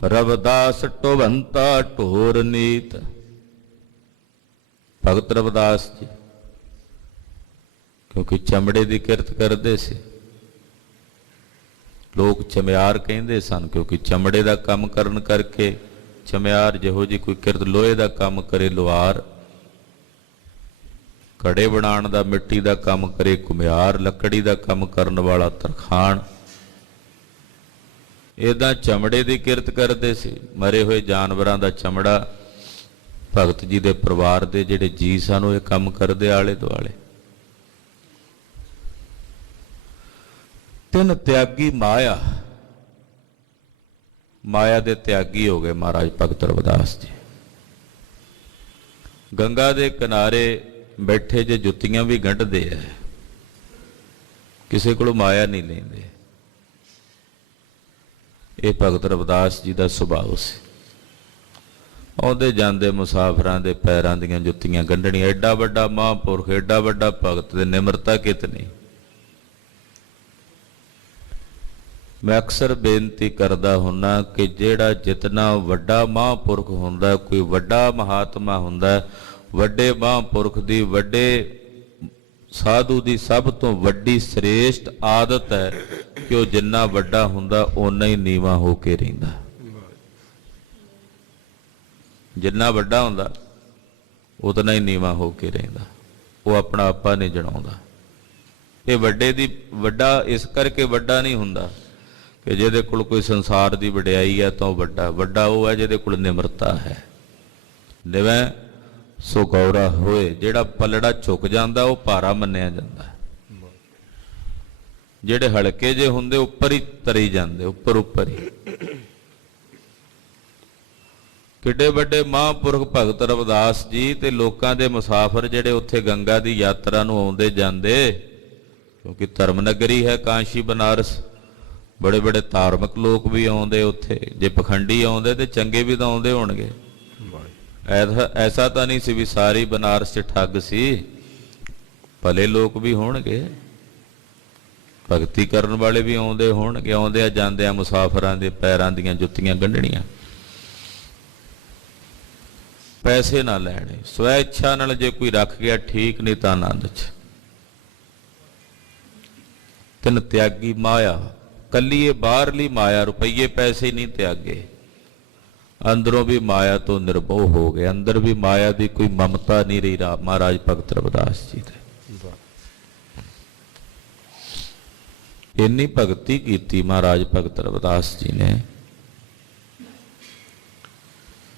ਰਵਿਦਾਸ ਟਵੰਤਾ ਢੋਰ ਨੀਤ। ਭਗਤ ਰਵਿਦਾਸ ਜੀ ਕਿਉਂਕਿ ਚਮੜੇ ਦੀ ਕਿਰਤ ਕਰਦੇ ਸੀ, ਲੋਕ ਚਮਿਆਰ ਕਹਿੰਦੇ ਸਨ, ਕਿਉਂਕਿ ਚਮੜੇ ਦਾ ਕੰਮ ਕਰਨ ਕਰਕੇ ਚਮਿਆਰ। ਜਿਹੋ ਜੀ ਕੋਈ ਕਿਰਤ ਲੋਹੇ ਦਾ ਕੰਮ ਕਰੇ ਲੁਹਾਰ, ਘੜੇ ਬਣਾਉਣ ਦਾ ਮਿੱਟੀ ਦਾ ਕੰਮ ਕਰੇ ਘੁਮਿਆਰ, ਲੱਕੜੀ ਦਾ ਕੰਮ ਕਰਨ ਵਾਲਾ ਤਰਖਾਣ। ਏਦਾਂ ਚਮੜੇ ਦੀ ਕਿਰਤ ਕਰਦੇ ਸੀ। ਮਰੇ ਹੋਏ ਜਾਨਵਰਾਂ ਦਾ ਚਮੜਾ, ਭਗਤ ਜੀ ਦੇ ਪਰਿਵਾਰ ਦੇ ਜਿਹੜੇ ਜੀ ਸਨ ਉਹ ਇਹ ਕੰਮ ਕਰਦੇ ਆਲੇ ਦੁਆਲੇ। ਤਿੰਨ ਤਿਆਗੀ ਮਾਇਆ। ਮਾਇਆ ਦੇ ਤਿਆਗੀ ਹੋ ਗਏ ਮਹਾਰਾਜ ਭਗਤ ਰਵਿਦਾਸ ਜੀ। ਗੰਗਾ ਦੇ ਕਿਨਾਰੇ ਬੈਠੇ ਜੇ ਜੁੱਤੀਆਂ ਵੀ ਗੰਢਦੇ ਐ, ਕਿਸੇ ਕੋਲੋਂ ਮਾਇਆ ਨਹੀਂ ਲੈਂਦੇ। ਇਹ ਭਗਤ ਰਵਿਦਾਸ ਜੀ ਦਾ ਸੁਭਾਅ ਸੀ। ਆਉਂਦੇ ਜਾਂਦੇ ਮੁਸਾਫਰਾਂ ਦੇ ਪੈਰਾਂ ਦੀਆਂ ਜੁੱਤੀਆਂ ਗੰਢਣੀਆਂ। ਐਡਾ ਵੱਡਾ ਮਹਾਂਪੁਰਖ, ਐਡਾ ਵੱਡਾ ਭਗਤ ਤੇ ਨਿਮਰਤਾ ਕਿਤਨੀ। ਮੈਂ ਅਕਸਰ ਬੇਨਤੀ ਕਰਦਾ ਹੁੰਨਾ ਕਿ ਜਿਹੜਾ ਜਿਤਨਾ ਵੱਡਾ ਮਹਾਂਪੁਰਖ ਹੁੰਦਾ, ਕੋਈ ਵੱਡਾ ਮਹਾਤਮਾ ਹੁੰਦਾ, ਵੱਡੇ ਮਹਾਂਪੁਰਖ ਦੀ, ਵੱਡੇ ਸਾਧੂ ਦੀ ਸਭ ਤੋਂ ਵੱਡੀ ਸ੍ਰੇਸ਼ਟ ਆਦਤ ਹੈ ਕਿ ਉਹ ਜਿੰਨਾ ਵੱਡਾ ਹੁੰਦਾ ਓਨਾ ਹੀ ਨੀਵਾਂ ਹੋ ਕੇ ਰਹਿੰਦਾ। ਜਿੰਨਾ ਵੱਡਾ ਹੁੰਦਾ ਉਤਨਾ ਹੀ ਨੀਵਾਂ ਹੋ ਕੇ ਰਹਿੰਦਾ, ਉਹ ਆਪਣਾ ਆਪਾ ਨਹੀਂ ਜਣਾਉਂਦਾ। ਇਹ ਵੱਡੇ ਦੀ ਵੱਡਾ ਇਸ ਕਰਕੇ ਵੱਡਾ ਨਹੀਂ ਹੁੰਦਾ ਕਿ ਜਿਹਦੇ ਕੋਲ ਕੋਈ ਸੰਸਾਰ ਦੀ ਵਡਿਆਈ ਹੈ ਤਾਂ ਉਹ ਵੱਡਾ। ਵੱਡਾ ਉਹ ਹੈ ਜਿਹਦੇ ਕੋਲ ਨਿਮਰਤਾ ਹੈ। ਨਿਵੇਂ ਸੋ ਗੌਰਾ ਹੋਏ, ਜਿਹੜਾ ਪਲੜਾ ਝੁਕ ਜਾਂਦਾ ਉਹ ਭਾਰਾ ਮੰਨਿਆ ਜਾਂਦਾ। ਜਿਹੜੇ ਹਲਕੇ ਜੇ ਹੁੰਦੇ ਉੱਪਰ ਹੀ ਤਰੀ ਜਾਂਦੇ, ਉੱਪਰ ਉੱਪਰ ਹੀ। ਕਿੱਡੇ ਵੱਡੇ ਮਹਾਂਪੁਰਖ ਭਗਤ ਰਵਿਦਾਸ ਜੀ ਤੇ ਲੋਕਾਂ ਦੇ ਮੁਸਾਫਰ ਜਿਹੜੇ ਉੱਥੇ ਗੰਗਾ ਦੀ ਯਾਤਰਾ ਨੂੰ ਆਉਂਦੇ ਜਾਂਦੇ, ਕਿਉਂਕਿ ਧਰਮ ਨਗਰੀ ਹੈ ਕਾਂਸ਼ੀ ਬਨਾਰਸ, ਬੜੇ ਬੜੇ ਧਾਰਮਿਕ ਲੋਕ ਵੀ ਆਉਂਦੇ ਉੱਥੇ। ਜੇ ਪਖੰਡੀ ਆਉਂਦੇ ਤੇ ਚੰਗੇ ਵੀ ਤਾਂ ਆਉਂਦੇ ਹੋਣਗੇ। ਐਸਾ ਤਾਂ ਨਹੀਂ ਸੀ ਵੀ ਸਾਰੀ ਬਨਾਰਸ 'ਚ ਠੱਗ ਸੀ, ਭਲੇ ਲੋਕ ਵੀ ਹੋਣਗੇ, ਭਗਤੀ ਕਰਨ ਵਾਲੇ ਵੀ ਆਉਂਦੇ ਹੋਣਗੇ। ਆਉਂਦਿਆਂ ਜਾਂਦਿਆਂ ਮੁਸਾਫਰਾਂ ਦੇ ਪੈਰਾਂ ਦੀਆਂ ਜੁੱਤੀਆਂ ਗੰਢਣੀਆਂ, ਪੈਸੇ ਨਾ ਲੈਣੇ, ਸਵੈ ਇੱਛਾ ਨਾਲ ਜੇ ਕੋਈ ਰੱਖ ਗਿਆ ਠੀਕ, ਨਹੀਂ ਤਾਂ ਆਨੰਦ 'ਚ। ਤਿੰਨ ਤਿਆਗੀ ਮਾਇਆ, ਕੱਲੀ ਇਹ ਬਾਹਰਲੀ ਮਾਇਆ, ਰੁਪਈਏ ਪੈਸੇ ਨਹੀਂ ਤਿਆਗੇ, ਅੰਦਰੋਂ ਵੀ ਮਾਇਆ ਤੋਂ ਨਿਰਭਉ ਹੋ ਗਏ। ਅੰਦਰ ਵੀ ਮਾਇਆ ਦੀ ਕੋਈ ਮਮਤਾ ਨਹੀਂ ਰਹੀ ਮਹਾਰਾਜ ਭਗਤ ਰਵਿਦਾਸ ਜੀ ਦੇ। ਇੰਨੀ ਭਗਤੀ ਕੀਤੀ ਮਹਾਰਾਜ ਭਗਤ ਰਵਿਦਾਸ ਜੀ ਨੇ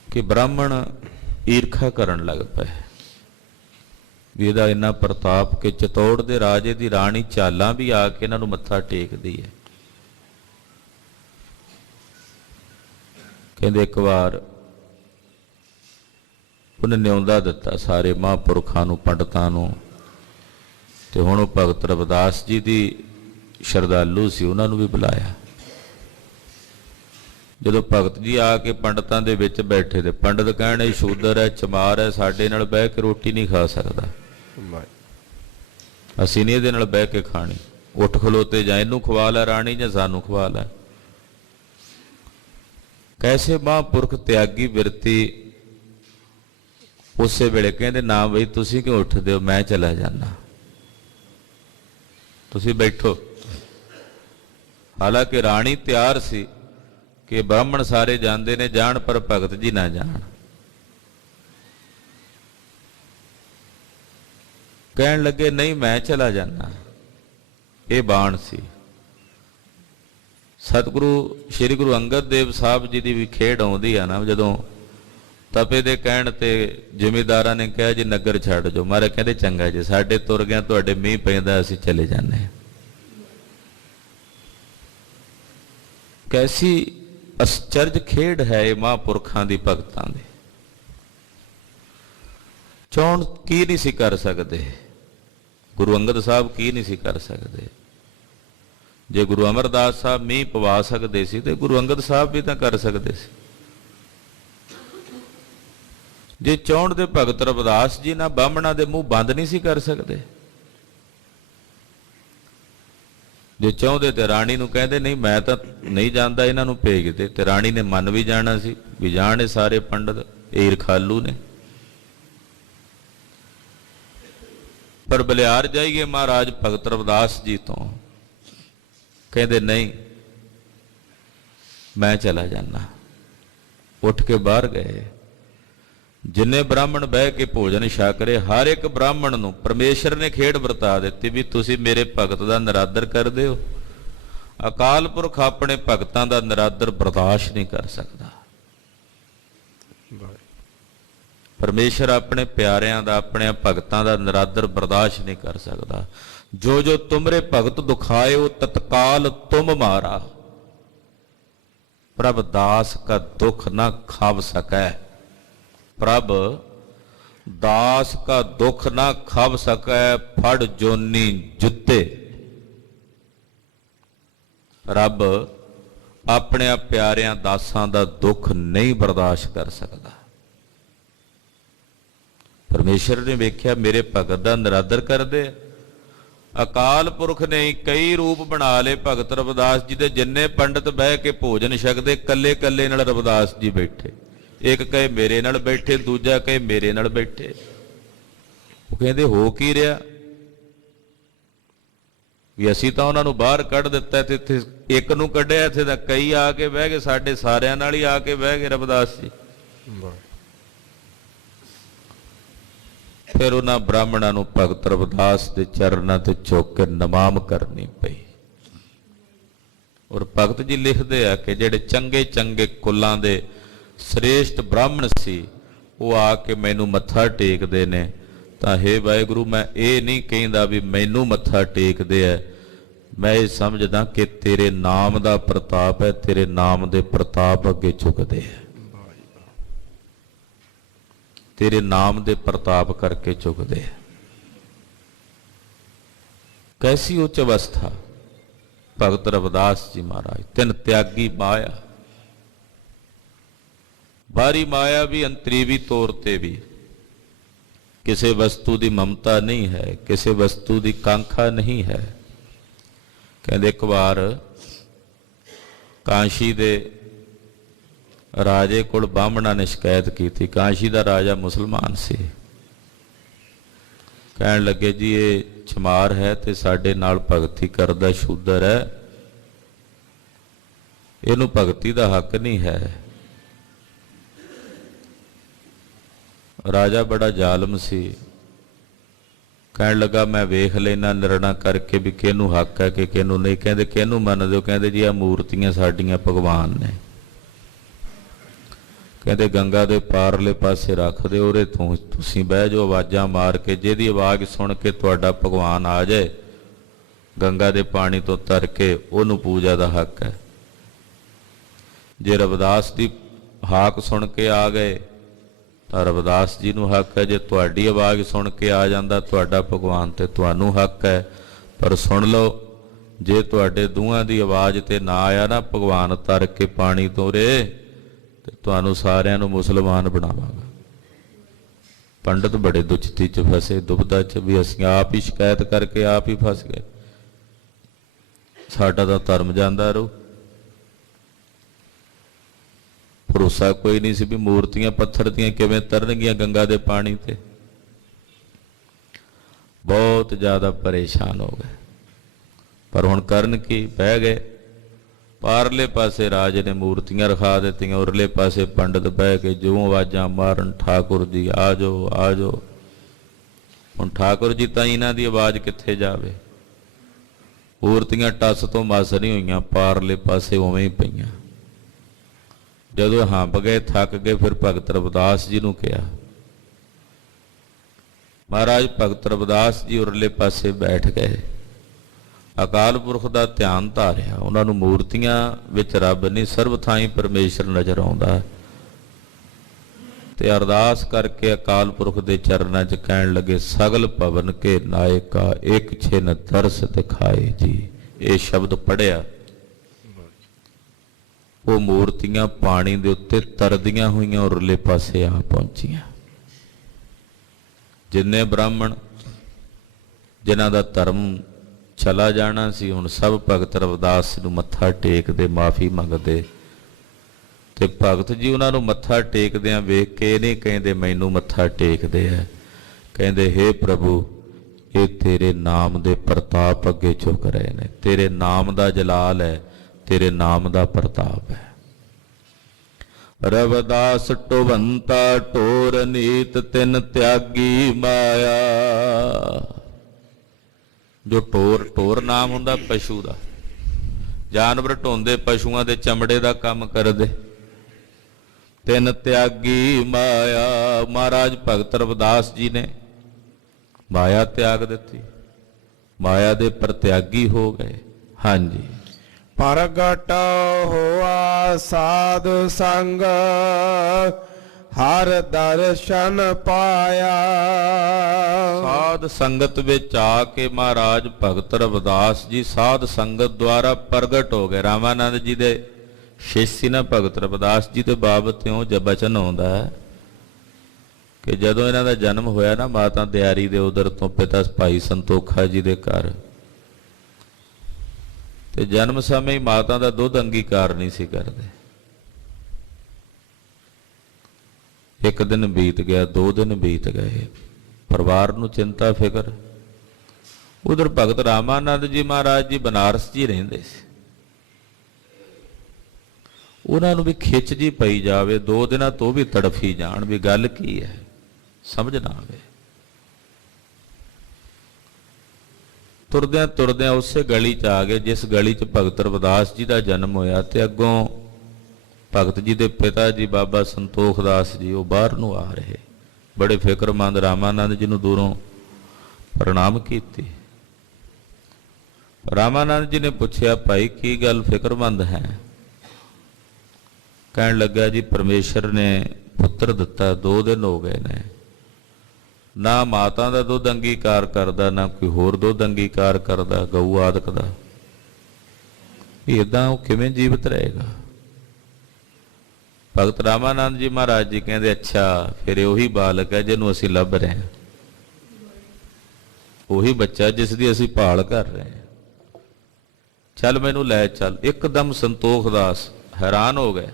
ਕਿ ਬ੍ਰਾਹਮਣ ਈਰਖਾ ਕਰਨ ਲੱਗ ਪਏ ਵੀ ਇਹਦਾ ਇੰਨਾ ਪ੍ਰਤਾਪ ਕਿ ਚਤੌੜ ਦੇ ਰਾਜੇ ਦੀ ਰਾਣੀ ਚਾਲਾਂ ਵੀ ਆ ਕੇ ਇਹਨਾਂ ਨੂੰ ਮੱਥਾ ਟੇਕਦੀ ਹੈ। ਕਹਿੰਦੇ ਇੱਕ ਵਾਰ ਉਹਨੇ ਨਿਉਂਦਾ ਦਿੱਤਾ ਸਾਰੇ ਮਹਾਂਪੁਰਖਾਂ ਨੂੰ, ਪੰਡਤਾਂ ਨੂੰ, ਤੇ ਹੁਣ ਉਹ ਭਗਤ ਰਵਿਦਾਸ ਜੀ ਦੀ ਸ਼ਰਧਾਲੂ ਸੀ, ਉਹਨਾਂ ਨੂੰ ਵੀ ਬੁਲਾਇਆ। ਜਦੋਂ ਭਗਤ ਜੀ ਆ ਕੇ ਪੰਡਤਾਂ ਦੇ ਵਿੱਚ ਬੈਠੇ ਤੇ ਪੰਡਤ ਕਹਿਣ ਇਹ ਸ਼ੂਦਰ ਹੈ, ਚਮਾਰ ਹੈ, ਸਾਡੇ ਨਾਲ ਬਹਿ ਕੇ ਰੋਟੀ ਨਹੀਂ ਖਾ ਸਕਦਾ, ਅਸੀਂ ਨਹੀਂ ਇਹਦੇ ਨਾਲ ਬਹਿ ਕੇ ਖਾਣੀ, ਉੱਠ ਖਲੋਤੇ ਜਾਂ ਇਹਨੂੰ ਖਵਾ ਲੈ ਰਾਣੀ ਜਾਂ ਸਾਨੂੰ ਖਵਾ ਲੈ। ਕੈਸੇ ਮਹਾਂਪੁਰਖ ਤਿਆਗੀ ਬਿਰਤੀ। ਉਸੇ ਵੇਲੇ ਕਹਿੰਦੇ ਨਾ ਬਈ ਤੁਸੀਂ ਕਿਉਂ ਉੱਠਦੇ ਹੋ, ਮੈਂ ਚਲਾ ਜਾਣਾ, ਤੁਸੀਂ ਬੈਠੋ। ਹਾਲਾਂਕਿ ਰਾਣੀ ਤਿਆਰ ਸੀ ਕਿ ਬ੍ਰਾਹਮਣ ਸਾਰੇ ਜਾਂਦੇ ਨੇ, ਜਾਣ ਪਰ ਭਗਤ ਜੀ ਨਾ ਜਾਣ। ਕਹਿਣ ਲੱਗੇ ਨਹੀਂ ਮੈਂ ਚਲਾ ਜਾਣਾ। ਇਹ ਬਾਣ ਸੀ। ਸਤਿਗੁਰੂ ਸ੍ਰੀ ਗੁਰੂ ਅੰਗਦ ਦੇਵ ਸਾਹਿਬ ਜੀ ਦੀ ਵੀ ਖੇਡ ਆਉਂਦੀ ਆ ਨਾ, ਜਦੋਂ ਤਪੇ ਦੇ ਕਹਿਣ ਤੇ ਜ਼ਿਮੀਦਾਰਾਂ ਨੇ ਕਿਹਾ ਜੀ ਨਗਰ ਛੱਡ ਜਾਓ, ਮਹਾਰਾਜ ਕਹਿੰਦੇ ਚੰਗਾ ਜੀ, ਸਾਡੇ ਤੁਰ ਗਿਆ, ਤੁਹਾਡੇ ਮੀਂਹ ਪੈਂਦਾ, ਅਸੀਂ ਚਲੇ ਜਾਂਦੇ। ਕੈਸੀ ਅਸਚਰਜ ਖੇਡ ਹੈ ਇਹ ਮਹਾਂਪੁਰਖਾਂ ਦੀ, ਭਗਤਾਂ ਦੀ। ਚੋਣ ਕੀ ਨਹੀਂ ਸੀ ਕਰ ਸਕਦੇ, ਗੁਰੂ ਅੰਗਦ ਸਾਹਿਬ ਕੀ ਨਹੀਂ ਸੀ ਕਰ ਸਕਦੇ। ਜੇ ਗੁਰੂ ਅਮਰਦਾਸ ਸਾਹਿਬ ਮੀਂਹ ਪਵਾ ਸਕਦੇ ਸੀ ਤੇ ਗੁਰੂ ਅੰਗਦ ਸਾਹਿਬ ਵੀ ਤਾਂ ਕਰ ਸਕਦੇ ਸੀ। ਜੇ ਚਾਹੁਣ ਦੇ ਭਗਤ ਰਵਿਦਾਸ ਜੀ ਨਾ ਬਾਹਮਣਾ ਦੇ ਮੂੰਹ ਬੰਦ ਨਹੀਂ ਸੀ ਕਰ ਸਕਦੇ। ਜੇ ਚਾਹੁੰਦੇ ਤੇ ਰਾਣੀ ਨੂੰ ਕਹਿੰਦੇ ਨਹੀਂ ਮੈਂ ਤਾਂ ਨਹੀਂ ਜਾਂਦਾ, ਇਹਨਾਂ ਨੂੰ ਭੇਜ ਦੇ, ਤੇ ਰਾਣੀ ਨੇ ਮੰਨ ਵੀ ਜਾਣਾ ਸੀ ਵੀ ਜਾਣ ਇਹ ਸਾਰੇ ਪੰਡਤ, ਇਹ ਰਖਾਲੂ ਨੇ। ਪਰ ਬਲਿਆਰ ਜਾਈਏ ਮਹਾਰਾਜ ਭਗਤ ਰਵਿਦਾਸ ਜੀ ਤੋਂ, ਕਹਿੰਦੇ ਨਹੀਂ ਮੈਂ ਚਲਾ ਜਾਣਾ। ਉੱਠ ਕੇ ਬਾਹਰ ਗਏ। ਜਿੰਨੇ ਬ੍ਰਾਹਮਣ ਬਹਿ ਕੇ ਭੋਜਨ ਛਕ ਰਹੇ, ਹਰ ਇੱਕ ਬ੍ਰਾਹਮਣ ਨੂੰ ਪਰਮੇਸ਼ਰ ਨੇ ਖੇਡ ਵਰਤਾ ਦਿੱਤੀ ਵੀ ਤੁਸੀਂ ਮੇਰੇ ਭਗਤ ਦਾ ਨਿਰਾਦਰ ਕਰਦੇ ਹੋ। ਅਕਾਲ ਪੁਰਖ ਆਪਣੇ ਭਗਤਾਂ ਦਾ ਨਿਰਾਦਰ ਬਰਦਾਸ਼ਤ ਨਹੀਂ ਕਰ ਸਕਦਾ। ਪਰਮੇਸ਼ਰ ਆਪਣੇ ਪਿਆਰਿਆਂ ਦਾ, ਆਪਣੇ ਭਗਤਾਂ ਦਾ ਨਿਰਾਦਰ ਬਰਦਾਸ਼ਤ ਨਹੀਂ ਕਰ ਸਕਦਾ। ਜੋ ਜੋ ਤੁਮਰੇ ਭਗਤ ਦੁਖਾਇਓ ਤਤਕਾਲ ਤੁਮ ਮਾਰਾ, ਪ੍ਰਭ ਦਾਸ ਕਾ ਦੁਖ ਨਾ ਖਾਵ ਸਕੈ। ਪ੍ਰਭ ਦਾਸ ਕਾ ਦੁਖ ਨਾ ਖਾਵ ਸਕੈ, ਫੜ ਜੋਨੀ ਜੁੱਤੇ। ਰੱਬ ਆਪਣੇ ਪਿਆਰਿਆਂ ਦਾਸਾਂ ਦਾ ਦੁੱਖ ਨਹੀਂ ਬਰਦਾਸ਼ਤ ਕਰ ਸਕਦਾ। ਪਰਮੇਸ਼ਰ ਨੇ ਵੇਖਿਆ ਮੇਰੇ ਭਗਤ ਦਾ ਨਿਰਾਦਰ ਕਰਦੇ। ਅਕਾਲ ਪੁਰਖ ਨੇ ਕਈ ਰੂਪ ਬਣਾ ਲਏ ਭਗਤ ਰਵਿਦਾਸ ਜੀ ਦੇ। ਜਿੰਨੇ ਪੰਡਤ ਬਹਿ ਕੇ ਭੋਜਨ ਛਕਦੇ, ਕੱਲੇ ਕੱਲੇ ਨਾਲ ਰਵਿਦਾਸ ਜੀ ਬੈਠੇ। ਇੱਕ ਕਹੇ ਮੇਰੇ ਨਾਲ ਬੈਠੇ, ਦੂਜਾ ਕਹੇ ਮੇਰੇ ਨਾਲ ਬੈਠੇ। ਉਹ ਕਹਿੰਦੇ ਹੋ ਕੀ ਰਿਹਾ? ਵੀ ਅਸੀਂ ਤਾਂ ਉਹਨਾਂ ਨੂੰ ਬਾਹਰ ਕੱਢ ਦਿੱਤਾ ਤੇ ਇੱਥੇ ਇੱਕ ਨੂੰ ਕੱਢਿਆ, ਇੱਥੇ ਤਾਂ ਕਈ ਆ ਕੇ ਬਹਿ ਗਏ, ਸਾਡੇ ਸਾਰਿਆਂ ਨਾਲ ਹੀ ਆ ਕੇ ਬਹਿ ਗਏ ਰਵਿਦਾਸ ਜੀ। ਫਿਰ ਉਹਨਾਂ ਬ੍ਰਾਹਮਣਾਂ ਨੂੰ ਭਗਤ ਰਵਿਦਾਸ ਦੇ ਚਰਨਾਂ ਤੇ ਝੁਕ ਕੇ ਨਮਾਮ ਕਰਨੀ ਪਈ। ਔਰ ਭਗਤ ਜੀ ਲਿਖਦੇ ਆ ਕਿ ਜਿਹੜੇ ਚੰਗੇ ਚੰਗੇ ਕੁਲਾਂ ਦੇ ਸ੍ਰੇਸ਼ਟ ਬ੍ਰਾਹਮਣ ਸੀ, ਉਹ ਆ ਕੇ ਮੈਨੂੰ ਮੱਥਾ ਟੇਕਦੇ ਨੇ ਤਾਂ ਹੇ ਵਾਹਿਗੁਰੂ, ਮੈਂ ਇਹ ਨਹੀਂ ਕਹਿੰਦਾ ਵੀ ਮੈਨੂੰ ਮੱਥਾ ਟੇਕਦੇ ਐ, ਮੈਂ ਇਹ ਸਮਝਦਾ ਕਿ ਤੇਰੇ ਨਾਮ ਦਾ ਪ੍ਰਤਾਪ ਹੈ, ਤੇਰੇ ਨਾਮ ਦੇ ਪ੍ਰਤਾਪ ਅੱਗੇ ਝੁਕਦੇ ਐ, ਤੇਰੇ ਨਾਮ ਦੇ ਪ੍ਰਤਾਪ ਕਰਕੇ ਝੁਕਦੇ ਐ। ਕੈਸੀ ਉੱਚ ਅਵਸਥਾ ਭਗਤ ਰਵਿਦਾਸ ਜੀ ਮਹਾਰਾਜ। ਤਿੰਨ ਤਿਆਗੀ ਮਾਇਆ, ਬਾਹਰੀ ਮਾਇਆ ਵੀ ਅੰਤਰੀਵੀ ਤੌਰ ਤੇ ਵੀ। ਕਿਸੇ ਵਸਤੂ ਦੀ ਮਮਤਾ ਨਹੀਂ ਹੈ, ਕਿਸੇ ਵਸਤੂ ਦੀ ਕਾਂਖਾ ਨਹੀਂ ਹੈ। ਕਹਿੰਦੇ ਇੱਕ ਵਾਰ ਕਾਂਸ਼ੀ ਦੇ ਰਾਜੇ ਕੋਲ ਬਾਹਮਣਾ ਨੇ ਸ਼ਿਕਾਇਤ ਕੀਤੀ। ਕਾਂਸ਼ੀ ਦਾ ਰਾਜਾ ਮੁਸਲਮਾਨ ਸੀ। ਕਹਿਣ ਲੱਗੇ ਜੀ ਇਹ ਛਮਾਰ ਹੈ ਤੇ ਸਾਡੇ ਨਾਲ ਭਗਤੀ ਕਰਦਾ, ਸ਼ੂਦਰ ਹੈ, ਇਹਨੂੰ ਭਗਤੀ ਦਾ ਹੱਕ ਨਹੀਂ ਹੈ। ਰਾਜਾ ਬੜਾ ਜ਼ਾਲਮ ਸੀ। ਕਹਿਣ ਲੱਗਾ ਮੈਂ ਵੇਖ ਲੈਣਾ ਨਿਰਣਾ ਕਰਕੇ ਵੀ ਕਿਹਨੂੰ ਹੱਕ ਹੈ ਕਿ ਕਿਹਨੂੰ ਨਹੀਂ। ਕਹਿੰਦੇ ਕਿਹਨੂੰ ਮੰਨਦੇ ਹੋ? ਕਹਿੰਦੇ ਜੀ ਆਹ ਮੂਰਤੀਆਂ ਸਾਡੀਆਂ ਭਗਵਾਨ ਨੇ। ਕਹਿੰਦੇ ਗੰਗਾ ਦੇ ਪਾਰਲੇ ਪਾਸੇ ਰੱਖ ਦਿਓ, ਉਰੇ ਤੁਸੀਂ ਬਹਿ ਜਾਓ, ਆਵਾਜ਼ਾਂ ਮਾਰ ਕੇ ਜਿਹਦੀ ਆਵਾਜ਼ ਸੁਣ ਕੇ ਤੁਹਾਡਾ ਭਗਵਾਨ ਆ ਜਾਏ ਗੰਗਾ ਦੇ ਪਾਣੀ ਤੋਂ ਤਰ ਕੇ, ਉਹਨੂੰ ਪੂਜਾ ਦਾ ਹੱਕ ਹੈ। ਜੇ ਰਵਿਦਾਸ ਦੀ ਹਾਕ ਸੁਣ ਕੇ ਆ ਗਏ ਤਾਂ ਰਵਿਦਾਸ ਜੀ ਨੂੰ ਹੱਕ ਹੈ। ਜੇ ਤੁਹਾਡੀ ਆਵਾਜ਼ ਸੁਣ ਕੇ ਆ ਜਾਂਦਾ ਤੁਹਾਡਾ ਭਗਵਾਨ ਤੇ ਤੁਹਾਨੂੰ ਹੱਕ ਹੈ। ਪਰ ਸੁਣ ਲਓ, ਜੇ ਤੁਹਾਡੇ ਦੋਹਾਂ ਦੀ ਆਵਾਜ਼ ਤੇ ਨਾ ਆਇਆ ਨਾ ਭਗਵਾਨ ਤਰ ਕੇ ਪਾਣੀ ਤੋਂ ਰੇ, ਤੇ ਤੁਹਾਨੂੰ ਸਾਰਿਆਂ ਨੂੰ ਮੁਸਲਮਾਨ ਬਣਾਵਾਂਗਾ। ਪੰਡਤ ਬੜੇ ਦੁਚਿੱਤੀ 'ਚ ਫਸੇ, ਦੁਬਦਾ 'ਚ ਵੀ ਅਸੀਂ ਆਪ ਹੀ ਸ਼ਿਕਾਇਤ ਕਰਕੇ ਆਪ ਹੀ ਫਸ ਗਏ, ਸਾਡਾ ਤਾਂ ਧਰਮ ਜਾਂਦਾ ਰਹੂ। ਭਰੋਸਾ ਕੋਈ ਨਹੀਂ ਸੀ ਵੀ ਮੂਰਤੀਆਂ ਪੱਥਰ ਦੀਆਂ ਕਿਵੇਂ ਤਰਨਗੀਆਂ ਗੰਗਾ ਦੇ ਪਾਣੀ ਤੇ। ਬਹੁਤ ਜ਼ਿਆਦਾ ਪਰੇਸ਼ਾਨ ਹੋ ਗਏ। ਪਰ ਹੁਣ ਕਰਨ ਕੀ, ਬਹਿ ਗਏ। ਪਾਰਲੇ ਪਾਸੇ ਰਾਜ ਨੇ ਮੂਰਤੀਆਂ ਰਖਾ ਦਿੱਤੀਆਂ, ਉਰਲੇ ਪਾਸੇ ਪੰਡਤ ਬਹਿ ਕੇ ਜੋ ਆਵਾਜ਼ਾਂ ਮਾਰਨ, ਠਾਕੁਰ ਜੀ ਆ ਜਾਓ ਆ ਜਾਓ। ਹੁਣ ਠਾਕੁਰ ਜੀ ਤਾਂ ਇਹਨਾਂ ਦੀ ਆਵਾਜ਼ ਕਿੱਥੇ ਜਾਵੇ। ਮੂਰਤੀਆਂ ਟੱਸ ਤੋਂ ਮਸ ਨਹੀਂ ਹੋਈਆਂ, ਪਾਰਲੇ ਪਾਸੇ ਉਵੇਂ ਹੀ ਪਈਆਂ। ਜਦੋਂ ਹੰਬ ਗਏ, ਥੱਕ ਗਏ, ਫਿਰ ਭਗਤ ਰਵਿਦਾਸ ਜੀ ਨੂੰ ਕਿਹਾ। ਮਹਾਰਾਜ ਭਗਤ ਰਵਿਦਾਸ ਜੀ ਉਰਲੇ ਪਾਸੇ ਬੈਠ ਗਏ, ਅਕਾਲ ਪੁਰਖ ਦਾ ਧਿਆਨ ਧਾਰਿਆ। ਉਹਨਾਂ ਨੂੰ ਮੂਰਤੀਆਂ ਵਿੱਚ ਰੱਬ ਨਹੀਂ, ਸਰਬ ਥਾਈਂ ਪਰਮੇਸ਼ਰ ਨਜ਼ਰ ਆਉਂਦਾ। ਤੇ ਅਰਦਾਸ ਕਰਕੇ ਅਕਾਲ ਪੁਰਖ ਦੇ ਚਰਨਾਂ 'ਚ ਕਹਿਣ ਲੱਗੇ, ਸਗਲ ਭਵਨ ਕੇ ਨਾਇਕਾ ਇੱਕ ਛਿਨ ਦਰਸ ਦਿਖਾਏ ਜੀ। ਇਹ ਸ਼ਬਦ ਪੜਿਆ, ਉਹ ਮੂਰਤੀਆਂ ਪਾਣੀ ਦੇ ਉੱਤੇ ਤਰਦੀਆਂ ਹੋਈਆਂ ਉਰਲੇ ਪਾਸੇ ਆ ਪਹੁੰਚੀਆਂ। ਜਿੰਨੇ ਬ੍ਰਾਹਮਣ ਜਿਨ੍ਹਾਂ ਦਾ ਧਰਮ ਚਲਾ ਜਾਣਾ ਸੀ, ਹੁਣ ਸਭ ਭਗਤ ਰਵਿਦਾਸ ਨੂੰ ਮੱਥਾ ਟੇਕਦੇ, ਮਾਫੀ ਮੰਗਦੇ। ਤੇ ਭਗਤ ਜੀ ਉਹਨਾਂ ਨੂੰ ਮੱਥਾ ਟੇਕਦਿਆਂ ਵੇਖ ਕੇ ਇਹ ਨਹੀਂ ਕਹਿੰਦੇ ਮੈਨੂੰ ਮੱਥਾ ਟੇਕਦੇ ਆ, ਕਹਿੰਦੇ ਹੇ ਪ੍ਰਭੂ ਇਹ ਤੇਰੇ ਨਾਮ ਦੇ ਪ੍ਰਤਾਪ ਅੱਗੇ ਝੁਕ ਰਹੇ ਨੇ, ਤੇਰੇ ਨਾਮ ਦਾ ਜਲਾਲ ਹੈ, ਤੇਰੇ ਨਾਮ ਦਾ ਪ੍ਰਤਾਪ ਹੈ। ਰਵਿਦਾਸ ਢੋਵੰਤਾ ਢੋਰ ਨੀਤ ਤਿੰਨ ਤਿਆਗੀ ਮਾਇਆ। ਜੋ ਢੋਰ ਨਾਮ ਹੁੰਦਾ ਪਸ਼ੂ ਦਾ, ਜਾਨਵਰ ਢੋਂਦੇ, ਪਸ਼ੂਆਂ ਦੇ ਚਮੜੇ ਦਾ ਕੰਮ ਕਰਦੇ। ਤਿੰਨ ਤਿਆਗੀ ਮਾਇਆ। ਮਹਾਰਾਜ ਭਗਤ ਰਵਿਦਾਸ ਜੀ ਨੇ ਮਾਇਆ ਤਿਆਗ ਦਿੱਤੀ, ਮਾਇਆ ਦੇ ਪ੍ਰਤਿਆਗੀ ਹੋ ਗਏ। ਹਾਂਜੀ। ਪ੍ਰਗਟ ਹੋਆ ਸਾਧ ਸੰਗ ਹਰ ਦਰਸ਼ਨ ਪਾਇਆ। ਸਾਧ ਸੰਗਤ ਵਿੱਚ ਆ ਕੇ ਮਹਾਰਾਜ ਭਗਤ ਰਵਿਦਾਸ ਜੀ ਸਾਧ ਸੰਗਤ ਦੁਆਰਾ ਪ੍ਰਗਟ ਹੋ ਗਏ। ਰਾਮਾਨੰਦ ਜੀ ਦੇ ਸ਼ਿਸ਼ ਸੀ ਨਾ ਭਗਤ ਰਵਿਦਾਸ ਜੀ ਦੇ ਬਾਬਤ ਇਉਂ ਬਚਨ ਆਉਂਦਾ ਹੈ ਕਿ ਜਦੋਂ ਇਹਨਾਂ ਦਾ ਜਨਮ ਹੋਇਆ ਨਾ ਮਾਤਾ ਦਿਆਰੀ ਦੇ ਉਦਰ ਤੋਂ ਪਿਤਾ ਭਾਈ ਸੰਤੋਖਾ ਜੀ ਦੇ ਘਰ, ਤੇ ਜਨਮ ਸਮੇਂ ਹੀ ਮਾਤਾ ਦਾ ਦੁੱਧ ਅੰਗੀਕਾਰ ਨਹੀਂ ਸੀ ਕਰਦੇ। ਇੱਕ ਦਿਨ ਬੀਤ ਗਿਆ, 2 ਦਿਨ ਬੀਤ ਗਏ, ਪਰਿਵਾਰ ਨੂੰ ਚਿੰਤਾ ਫਿਕਰ। ਉਧਰ ਭਗਤ ਰਾਮਾਨੰਦ ਜੀ ਮਹਾਰਾਜ ਜੀ ਬਨਾਰਸ ਜੀ ਰਹਿੰਦੇ ਸੀ। ਉਹਨਾਂ ਨੂੰ ਵੀ ਖਿੱਚ ਜੀ ਪਈ ਜਾਵੇ, 2 ਦਿਨਾਂ ਤੋਂ ਵੀ ਤੜਫੀ ਜਾਣ ਵੀ ਗੱਲ ਕੀ ਹੈ, ਸਮਝ ਨਾ ਆਵੇ। ਤੁਰਦਿਆਂ ਤੁਰਦਿਆਂ ਉਸੇ ਗਲੀ 'ਚ ਆ ਗਏ ਜਿਸ ਗਲੀ 'ਚ ਭਗਤ ਰਵਿਦਾਸ ਜੀ ਦਾ ਜਨਮ ਹੋਇਆ, ਤੇ ਅੱਗੋਂ ਭਗਤ ਜੀ ਦੇ ਪਿਤਾ ਜੀ ਬਾਬਾ ਸੰਤੋਖ ਦਾਸ ਜੀ ਉਹ ਬਾਹਰ ਨੂੰ ਆ ਰਹੇ, ਬੜੇ ਫਿਕਰਮੰਦ ਰਾਮਾਨੰਦ ਜੀ ਨੂੰ ਦੂਰੋਂ ਪ੍ਰਣਾਮ ਕੀਤੀ। ਰਾਮਾਨੰਦ ਜੀ ਨੇ ਪੁੱਛਿਆ, ਭਾਈ ਕੀ ਗੱਲ ਫਿਕਰਮੰਦ ਹੈ? ਕਹਿਣ ਲੱਗਾ, ਜੀ ਪਰਮੇਸ਼ਰ ਨੇ ਪੁੱਤਰ ਦਿੱਤਾ, 2 ਦਿਨ ਹੋ ਗਏ ਨੇ, ਨਾ ਮਾਤਾ ਦਾ ਦੁੱਧ ਅੰਗੀਕਾਰ ਕਰਦਾ, ਨਾ ਕੋਈ ਹੋਰ ਦੁੱਧ ਅੰਗੀਕਾਰ ਕਰਦਾ, ਗਊ ਆਦਿਕ ਦਾ। ਏਦਾਂ ਉਹ ਕਿਵੇਂ ਜੀਵਤ ਰਹੇਗਾ? ਭਗਤ ਰਾਮਾਨੰਦ ਜੀ ਮਹਾਰਾਜ ਜੀ ਕਹਿੰਦੇ, ਅੱਛਾ ਫਿਰ ਉਹੀ ਬਾਲਕ ਹੈ ਜਿਹਨੂੰ ਅਸੀਂ ਲੱਭ ਰਹੇ ਹਾਂ, ਉਹੀ ਬੱਚਾ ਜਿਸ ਦੀ ਅਸੀਂ ਭਾਲ ਕਰ ਰਹੇ ਹਾਂ, ਚੱਲ ਮੈਨੂੰ ਲੈ ਚੱਲ। ਇੱਕਦਮ ਸੰਤੋਖ ਦਾਸ ਹੈਰਾਨ ਹੋ ਗਏ,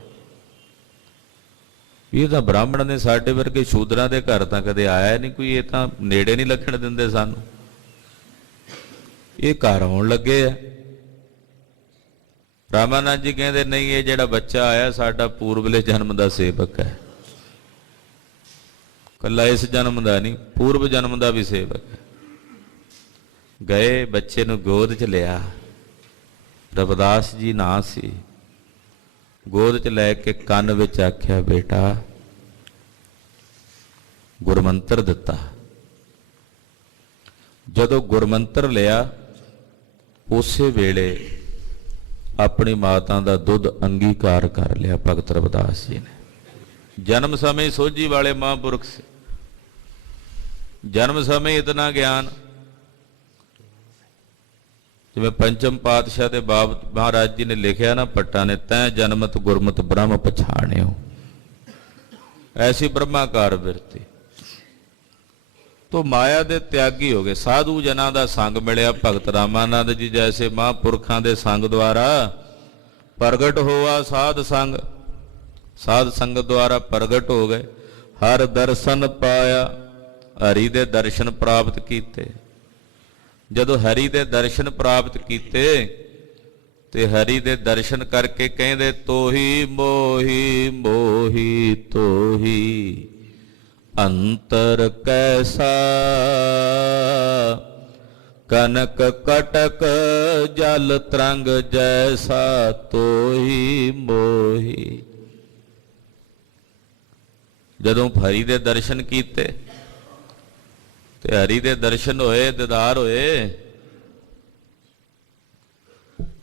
ਇਹ ਤਾਂ ਬ੍ਰਾਹਮਣ ਨੇ, ਸਾਡੇ ਵਰਗੇ ਸ਼ੂਦਰਾਂ ਦੇ ਘਰ ਤਾਂ ਕਦੇ ਆਇਆ ਨਹੀਂ ਕੋਈ, ਇਹ ਤਾਂ ਨੇੜੇ ਨਹੀਂ ਲੱਗਣ ਦਿੰਦੇ ਸਾਨੂੰ, ਇਹ ਘਰ ਆਉਣ ਲੱਗੇ ਆ। ਰਾਮਾਨੰਦ ਜੀ ਕਹਿੰਦੇ, ਨਹੀਂ, ਇਹ ਜਿਹੜਾ ਬੱਚਾ ਆਇਆ ਸਾਡਾ ਪੂਰਬਲੇ ਜਨਮ ਦਾ ਸੇਵਕ ਹੈ, ਕੱਲਾ ਇਸ ਜਨਮ ਦਾ ਨਹੀਂ, ਪੂਰਬ ਜਨਮ ਦਾ ਵੀ ਸੇਵਕ ਹੈ। ਗਏ, ਬੱਚੇ ਨੂੰ ਗੋਦ 'ਚ ਲਿਆ, ਰਵਿਦਾਸ ਜੀ ਨਾਂ ਸੀ, ਗੋਦ 'ਚ ਲੈ ਕੇ ਕੰਨ ਵਿੱਚ ਆਖਿਆ, ਬੇਟਾ ਗੁਰਮੰਤਰ ਦਿੱਤਾ। ਜਦੋਂ ਗੁਰਮੰਤਰ ਲਿਆ, ਉਸੇ ਵੇਲੇ ਆਪਣੀ ਮਾਤਾ ਦਾ ਦੁੱਧ ਅੰਗੀਕਾਰ ਕਰ ਲਿਆ ਭਗਤ ਰਵਿਦਾਸ ਜੀ ਨੇ। ਜਨਮ ਸਮੇਂ ਸੋਝੀ ਵਾਲੇ ਮਹਾਂਪੁਰਖ ਸੀ, ਜਨਮ ਸਮੇਂ ਇਤਨਾ ਗਿਆਨ। ਜਿਵੇਂ ਪੰਚਮ ਪਾਤਸ਼ਾਹ ਦੇ ਬਾਪ ਮਹਾਰਾਜ ਜੀ ਨੇ ਲਿਖਿਆ ਨਾ ਪੱਟਾਂ ਨੇ, ਤੈਂ ਜਨਮਤ ਗੁਰਮਤ ਬ੍ਰਹਮ ਪਛਾਣਿਓ, ਐਸੀ ਬ੍ਰਹਮਾਕਾਰ ਬਿਰਤੀ। ਤੋ ਮਾਇਆ ਦੇ ਤਿਆਗੀ ਹੋ ਗਏ, ਸਾਧੂ ਜਨਾਂ ਦਾ ਸੰਗ ਮਿਲਿਆ। ਭਗਤ ਰਾਮਾਨੰਦ ਜੀ ਜੈਸੇ ਮਹਾਂਪੁਰਖਾਂ ਦੇ ਸੰਗ ਦੁਆਰਾ ਪ੍ਰਗਟ ਹੋਆ ਸਾਧ ਸੰਗ, ਸਾਧ ਸੰਗਤ ਦੁਆਰਾ ਪ੍ਰਗਟ ਹੋ ਗਏ। ਹਰ ਦਰਸ਼ਨ ਪਾਇਆ, ਹਰੀ ਦੇ ਦਰਸ਼ਨ ਪ੍ਰਾਪਤ ਕੀਤੇ। ਜਦੋਂ ਹਰੀ ਦੇ ਦਰਸ਼ਨ ਪ੍ਰਾਪਤ ਕੀਤੇ ਤੇ ਹਰੀ ਦੇ ਦਰਸ਼ਨ ਕਰਕੇ ਕਹਿੰਦੇ, ਤੋਹੀ ਮੋਹੀ ਮੋਹੀ ਤੋਹੀ ਅੰਤਰ ਕੈਸਾ, ਕਨਕ ਕਟਕ ਜਲ ਤਰੰਗ ਜੈਸਾ, ਤੋਹੀ ਮੋਹੀ। ਜਦੋਂ ਹਰੀ ਦੇ ਦਰਸ਼ਨ ਕੀਤੇ ਤੇ ਹਰੀ ਦੇ ਦਰਸ਼ਨ ਹੋਏ, ਦੀਦਾਰ ਹੋਏ,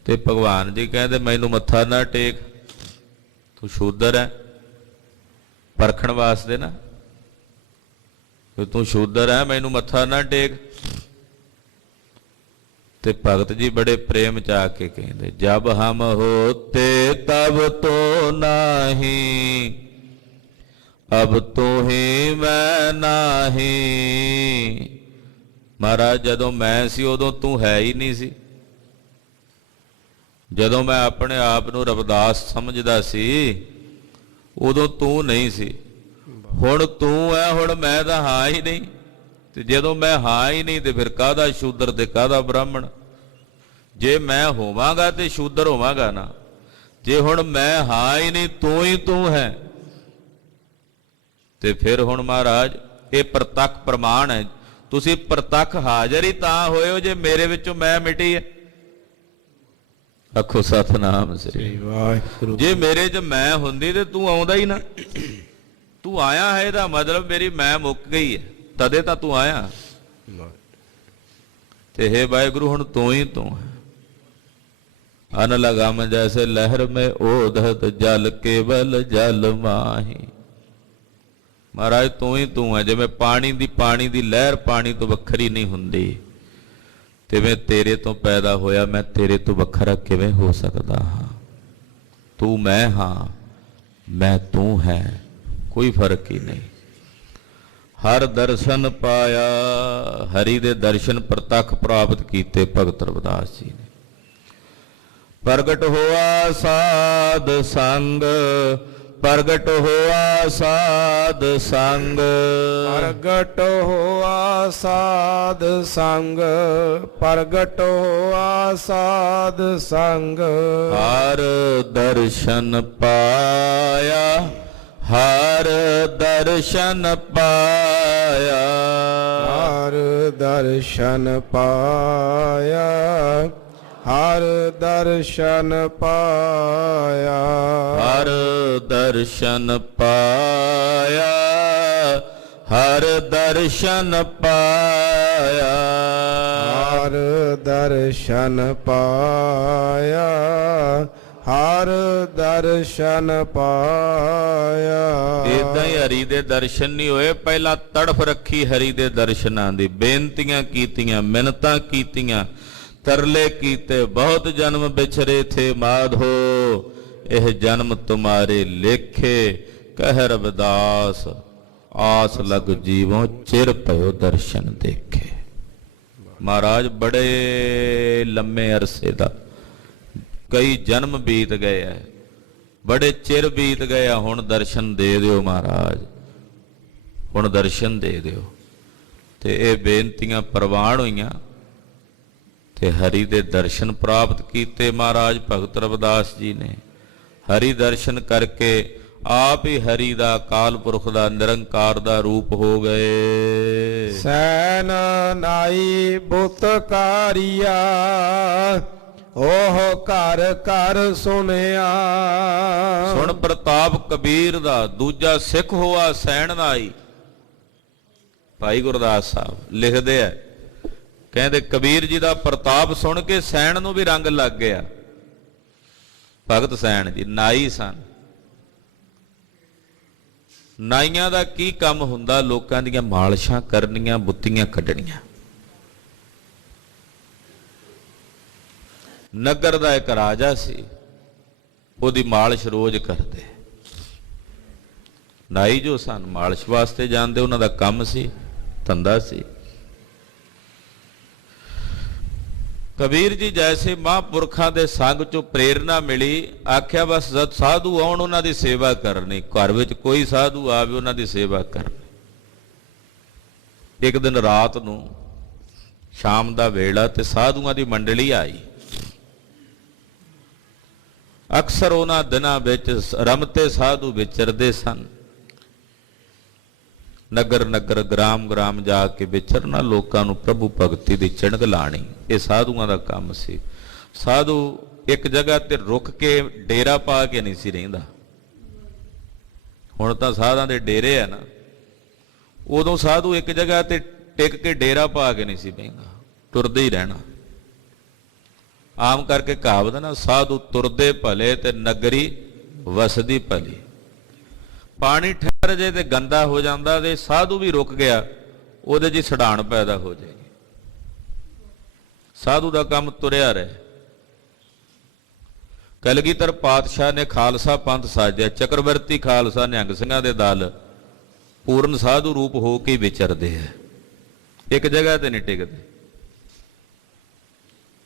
ਤੇ ਭਗਵਾਨ ਜੀ ਕਹਿੰਦੇ, ਮੈਨੂੰ ਮੱਥਾ ਨਾ ਟੇਕ, ਤੂੰ ਸ਼ੂਦਰ ਹੈ। ਪਰਖਣ ਵਾਸਤੇ ਨਾ, ਕਿ ਤੂੰ ਸ਼ੂਦਰ ਹੈ, ਮੈਨੂੰ ਮੱਥਾ ਨਾ ਟੇਕ। ਤੇ ਭਗਤ ਜੀ ਬੜੇ ਪ੍ਰੇਮ ਚ ਆ ਕੇ ਕਹਿੰਦੇ, ਜਬ ਹਮ ਹੋਤੇ ਤਬ ਤੋ ਨਾਹੀ, ਅਬ ਤੂੰ ਹੀ ਮੈਂ ਨਾਹੀ। ਮਹਾਰਾਜ, ਜਦੋਂ ਮੈਂ ਸੀ ਉਦੋਂ ਤੂੰ ਹੈ ਹੀ ਨਹੀਂ ਸੀ। ਜਦੋਂ ਮੈਂ ਆਪਣੇ ਆਪ ਨੂੰ ਰਵਿਦਾਸ ਸਮਝਦਾ ਸੀ ਉਦੋਂ ਤੂੰ ਨਹੀਂ ਸੀ। ਹੁਣ ਤੂੰ ਹੈ, ਹੁਣ ਮੈਂ ਤਾਂ ਹਾਂ ਹੀ ਨਹੀਂ। ਤੇ ਜਦੋਂ ਮੈਂ ਹਾਂ ਹੀ ਨਹੀਂ ਤੇ ਫਿਰ ਕਾਹਦਾ ਸ਼ੂਦਰ ਤੇ ਕਾਹਦਾ ਬ੍ਰਾਹਮਣ? ਜੇ ਮੈਂ ਹੋਵਾਂਗਾ ਤੇ ਸ਼ੂਦਰ ਹੋਵਾਂਗਾ ਨਾ। ਜੇ ਹੁਣ ਮੈਂ ਹਾਂ ਹੀ ਨਹੀਂ, ਤੂੰ ਹੀ ਤੂੰ ਹੈ, ਤੇ ਫਿਰ ਹੁਣ ਮਹਾਰਾਜ ਇਹ ਪ੍ਰਤੱਖ ਪ੍ਰਮਾਣ ਹੈ। ਤੁਸੀਂ ਪ੍ਰਤੱਖ ਹਾਜ਼ਰ ਹੀ ਤਾਂ ਹੋਏ ਹੋ ਜੇ ਮੇਰੇ ਵਿੱਚੋਂ ਮੈਂ ਮਿਟੀ ਹੈ। ਆਖੋ ਸਤਿਨਾਮ ਸ੍ਰੀ ਵਾਹਿਗੁਰੂ। ਜੇ ਮੇਰੇ 'ਚ ਮੈਂ ਹੁੰਦੀ ਤੇ ਤੂੰ ਆਉਂਦਾ ਹੀ ਨਾ। ਤੂੰ ਆਇਆ ਹੈ ਇਹਦਾ ਮਤਲਬ ਮੇਰੀ ਮੈਂ ਮੁੱਕ ਗਈ ਹੈ, ਤਦੇ ਤਾਂ ਤੂੰ ਆਇਆ। ਤੇ ਹੇ ਵਾਹਿਗੁਰੂ, ਹੁਣ ਤੂੰ ਹੀ ਤੂੰ ਹੈ। ਅਨ ਲਗਮ ਜੈਸੇ ਲਹਿਰ ਮੈਂ ਓਧਤ, ਜਲ ਕੇਵਲ ਜਲ ਮਾਹੀ। ਮਹਾਰਾਜ ਤੂੰ ਹੀ ਤੂੰ ਹੈ। ਜਿਵੇਂ ਪਾਣੀ ਦੀ ਲਹਿਰ ਪਾਣੀ ਤੋਂ ਵੱਖਰੀ ਨਹੀਂ ਹੁੰਦੀ, ਤਿਵੇਂ ਤੇਰੇ ਤੋਂ ਪੈਦਾ ਹੋਇਆ ਮੈਂ ਤੇਰੇ ਤੋਂ ਵੱਖਰਾ ਕਿਵੇਂ ਹੋ ਸਕਦਾ ਹਾਂ? ਤੂੰ ਮੈਂ ਹਾਂ, ਮੈਂ ਤੂੰ ਹੈ, ਕੋਈ ਫਰਕ ਹੀ ਨਹੀਂ। ਹਰ ਦਰਸ਼ਨ ਪਾਇਆ, ਹਰੀ ਦੇ ਦਰਸ਼ਨ ਪ੍ਰਤੱਖ ਪ੍ਰਾਪਤ ਕੀਤੇ ਭਗਤ ਰਵਿਦਾਸ ਜੀ ਨੇ। ਪ੍ਰਗਟ ਹੋਆ ਸਾਧ ਸੰਗ, ਪ੍ਰਗਟ ਹੋਆ ਸਾਧ ਸੰਗ, ਪ੍ਰਗਟ ਹੋਆ ਸਾਧ ਸੰਗ, ਪ੍ਰਗਟ ਹੋਆ ਸਾਧ ਸੰਗ। ਹਰ ਦਰਸ਼ਨ ਪਾਇਆ, ਹਰ ਦਰਸ਼ਨ ਪਾਇਆ, ਹਰ ਦਰਸ਼ਨ ਪਾਇਆ, ਹਰ ਦਰਸ਼ਨ ਪਾਇਆ, ਹਰ ਦਰਸ਼ਨ ਪਾਇਆ, ਹਰ ਦਰਸ਼ਨ ਪਾਇਆ, ਹਰ ਦਰਸ਼ਨ ਪਾਇਆ, ਹਰ ਦਰਸ਼ਨ ਪਾਇਆ। ਏਦਾਂ ਹੀ ਹਰੀ ਦੇ ਦਰਸ਼ਨ ਨਹੀਂ ਹੋਏ, ਪਹਿਲਾਂ ਤੜਫ ਰੱਖੀ ਹਰੀ ਦੇ ਦਰਸ਼ਨਾਂ ਦੀ, ਬੇਨਤੀਆਂ ਕੀਤੀਆਂ, ਮਿੰਨਤਾਂ ਕੀਤੀਆਂ, ਤਰਲੇ ਕੀਤੇ, ਬਹੁਤ ਜਨਮ ਵਿਛਰੇ ਥੇ ਮਾਧੋ, ਇਹ ਜਨਮ ਤੁਮਾਰੇ ਲੇਖੇ, ਕਹਿ ਰਵਿਦਾਸ ਆਸ ਲਗ ਜੀਵੋਂ, ਚਿਰ ਭਇਓ ਦਰਸ਼ਨ ਦੇਖੇ। ਮਹਾਰਾਜ ਬੜੇ ਲੰਮੇ ਅਰਸੇ ਦਾ, ਕਈ ਜਨਮ ਬੀਤ ਗਏ ਐ, ਬੜੇ ਚਿਰ ਬੀਤ ਗਏ ਆ, ਹੁਣ ਦਰਸ਼ਨ ਦੇ ਦਿਓ ਮਹਾਰਾਜ, ਹੁਣ ਦਰਸ਼ਨ ਦੇ ਦਿਓ। ਤੇ ਇਹ ਬੇਨਤੀਆਂ ਪ੍ਰਵਾਨ ਹੋਈਆਂ ਤੇ ਹਰੀ ਦੇ ਦਰਸ਼ਨ ਪ੍ਰਾਪਤ ਕੀਤੇ ਮਹਾਰਾਜ ਭਗਤ ਰਵਿਦਾਸ ਜੀ ਨੇ। ਹਰੀ ਦਰਸ਼ਨ ਕਰਕੇ ਆਪ ਹੀ ਹਰੀ ਦਾ, ਅਕਾਲ ਪੁਰਖ ਦਾ, ਨਿਰੰਕਾਰ ਦਾ ਰੂਪ ਹੋ ਗਏ। ਸੈਨ ਨਾਈ ਬੁੱਤਕਾਰੀਆ, ਉਹ ਘਰ ਘਰ ਸੁਣਿਆ। ਸੁਣ ਪ੍ਰਤਾਪ ਕਬੀਰ ਦਾ, ਦੂਜਾ ਸਿੱਖ ਹੋਆ ਸੈਣ ਨਾਈ। ਭਾਈ ਗੁਰਦਾਸ ਸਾਹਿਬ ਲਿਖਦੇ ਆ, ਕਹਿੰਦੇ ਕਬੀਰ ਜੀ ਦਾ ਪ੍ਰਤਾਪ ਸੁਣ ਕੇ ਸੈਣ ਨੂੰ ਵੀ ਰੰਗ ਲੱਗ ਗਿਆ। ਭਗਤ ਸੈਣ ਜੀ ਨਾਈ ਸਨ। ਨਾਈਆਂ ਦਾ ਕੀ ਕੰਮ ਹੁੰਦਾ? ਲੋਕਾਂ ਦੀਆਂ ਮਾਲਸ਼ਾਂ ਕਰਨੀਆਂ, ਬੁੱਤੀਆਂ ਕੱਢਣੀਆਂ। ਨਗਰ ਦਾ ਇੱਕ ਰਾਜਾ ਸੀ, ਉਹਦੀ ਮਾਲਸ਼ ਰੋਜ਼ ਕਰਦੇ। ਨਾਈ ਜੋ ਸਨ ਮਾਲਸ਼ ਵਾਸਤੇ ਜਾਂਦੇ, ਉਹਨਾਂ ਦਾ ਕੰਮ ਸੀ, ਧੰਦਾ ਸੀ। ਕਬੀਰ ਜੀ ਜੈਸੇ ਮਹਾਂਪੁਰਖਾਂ ਦੇ ਸੰਗ ਚੋਂ ਪ੍ਰੇਰਨਾ ਮਿਲੀ, ਆਖਿਆ ਬਸ ਜਦ ਸਾਧੂ ਆਉਣ ਉਹਨਾਂ ਦੀ ਸੇਵਾ ਕਰਨੀ, ਘਰ ਵਿੱਚ ਕੋਈ ਸਾਧੂ ਆਵੇ ਉਹਨਾਂ ਦੀ ਸੇਵਾ ਕਰਨੀ। ਇੱਕ ਦਿਨ ਰਾਤ ਨੂੰ ਸ਼ਾਮ ਦਾ ਵੇਲਾ ਤੇ ਸਾਧੂਆਂ ਦੀ ਮੰਡਲੀ ਆਈ। ਅਕਸਰ ਉਹਨਾਂ ਦਿਨਾਂ ਵਿੱਚ ਰਮਤੇ ਸਾਧੂ ਵਿਚਰਦੇ ਸਨ, ਨਗਰ ਨਗਰ, ਗ੍ਰਾਮ ਗ੍ਰਾਮ ਜਾ ਕੇ ਵਿਚਰਨਾ, ਲੋਕਾਂ ਨੂੰ ਪ੍ਰਭੂ ਭਗਤੀ ਦੀ ਚਿਣਗ ਲਾਣੀ, ਇਹ ਸਾਧੂਆਂ ਦਾ ਕੰਮ ਸੀ। ਸਾਧੂ ਇੱਕ ਜਗ੍ਹਾ ਤੇ ਰੁਕ ਕੇ ਡੇਰਾ ਪਾ ਕੇ ਨਹੀਂ ਸੀ ਰਹਿੰਦਾ। ਹੁਣ ਤਾਂ ਸਾਧਾਂ ਦੇ ਡੇਰੇ ਆ ਨਾ, ਉਦੋਂ ਸਾਧੂ ਇੱਕ ਜਗ੍ਹਾ ਤੇ ਟਿਕ ਕੇ ਡੇਰਾ ਪਾ ਕੇ ਨਹੀਂ ਸੀ ਬਹਿੰਦਾ, ਤੁਰਦੇ ਹੀ ਰਹਿਣਾ। ਆਮ ਕਰਕੇ ਕਹਾਵਤ ਨਾ, ਸਾਧੂ ਤੁਰਦੇ ਭਲੇ ਤੇ ਨਗਰੀ ਵਸਦੀ ਭਲੀ। ਪਾਣੀ ਠਹਿਰ ਜੇ ਤੇ ਗੰਦਾ ਹੋ ਜਾਂਦਾ, ਤੇ ਸਾਧੂ ਵੀ ਰੁਕ ਗਿਆ, ਉਹਦੇ 'ਚ ਸੜਾਣ ਪੈਦਾ ਹੋ ਜਾਏਗੀ। ਸਾਧੂ ਦਾ ਕੰਮ ਤੁਰਿਆ ਰਹੇ। ਕਲਗੀਧਰ ਪਾਤਸ਼ਾਹ ਨੇ ਖਾਲਸਾ ਪੰਥ ਸਾਜਿਆ। ਚੱਕਰਵਰਤੀ ਖਾਲਸਾ ਨਿਹੰਗ ਸਿੰਘਾਂ ਦੇ ਦਲ ਪੂਰਨ ਸਾਧੂ ਰੂਪ ਹੋ ਕੇ ਵਿਚਰਦੇ ਹੈ, ਇੱਕ ਜਗ੍ਹਾ ਤੇ ਨਹੀਂ ਟਿਕਦੇ।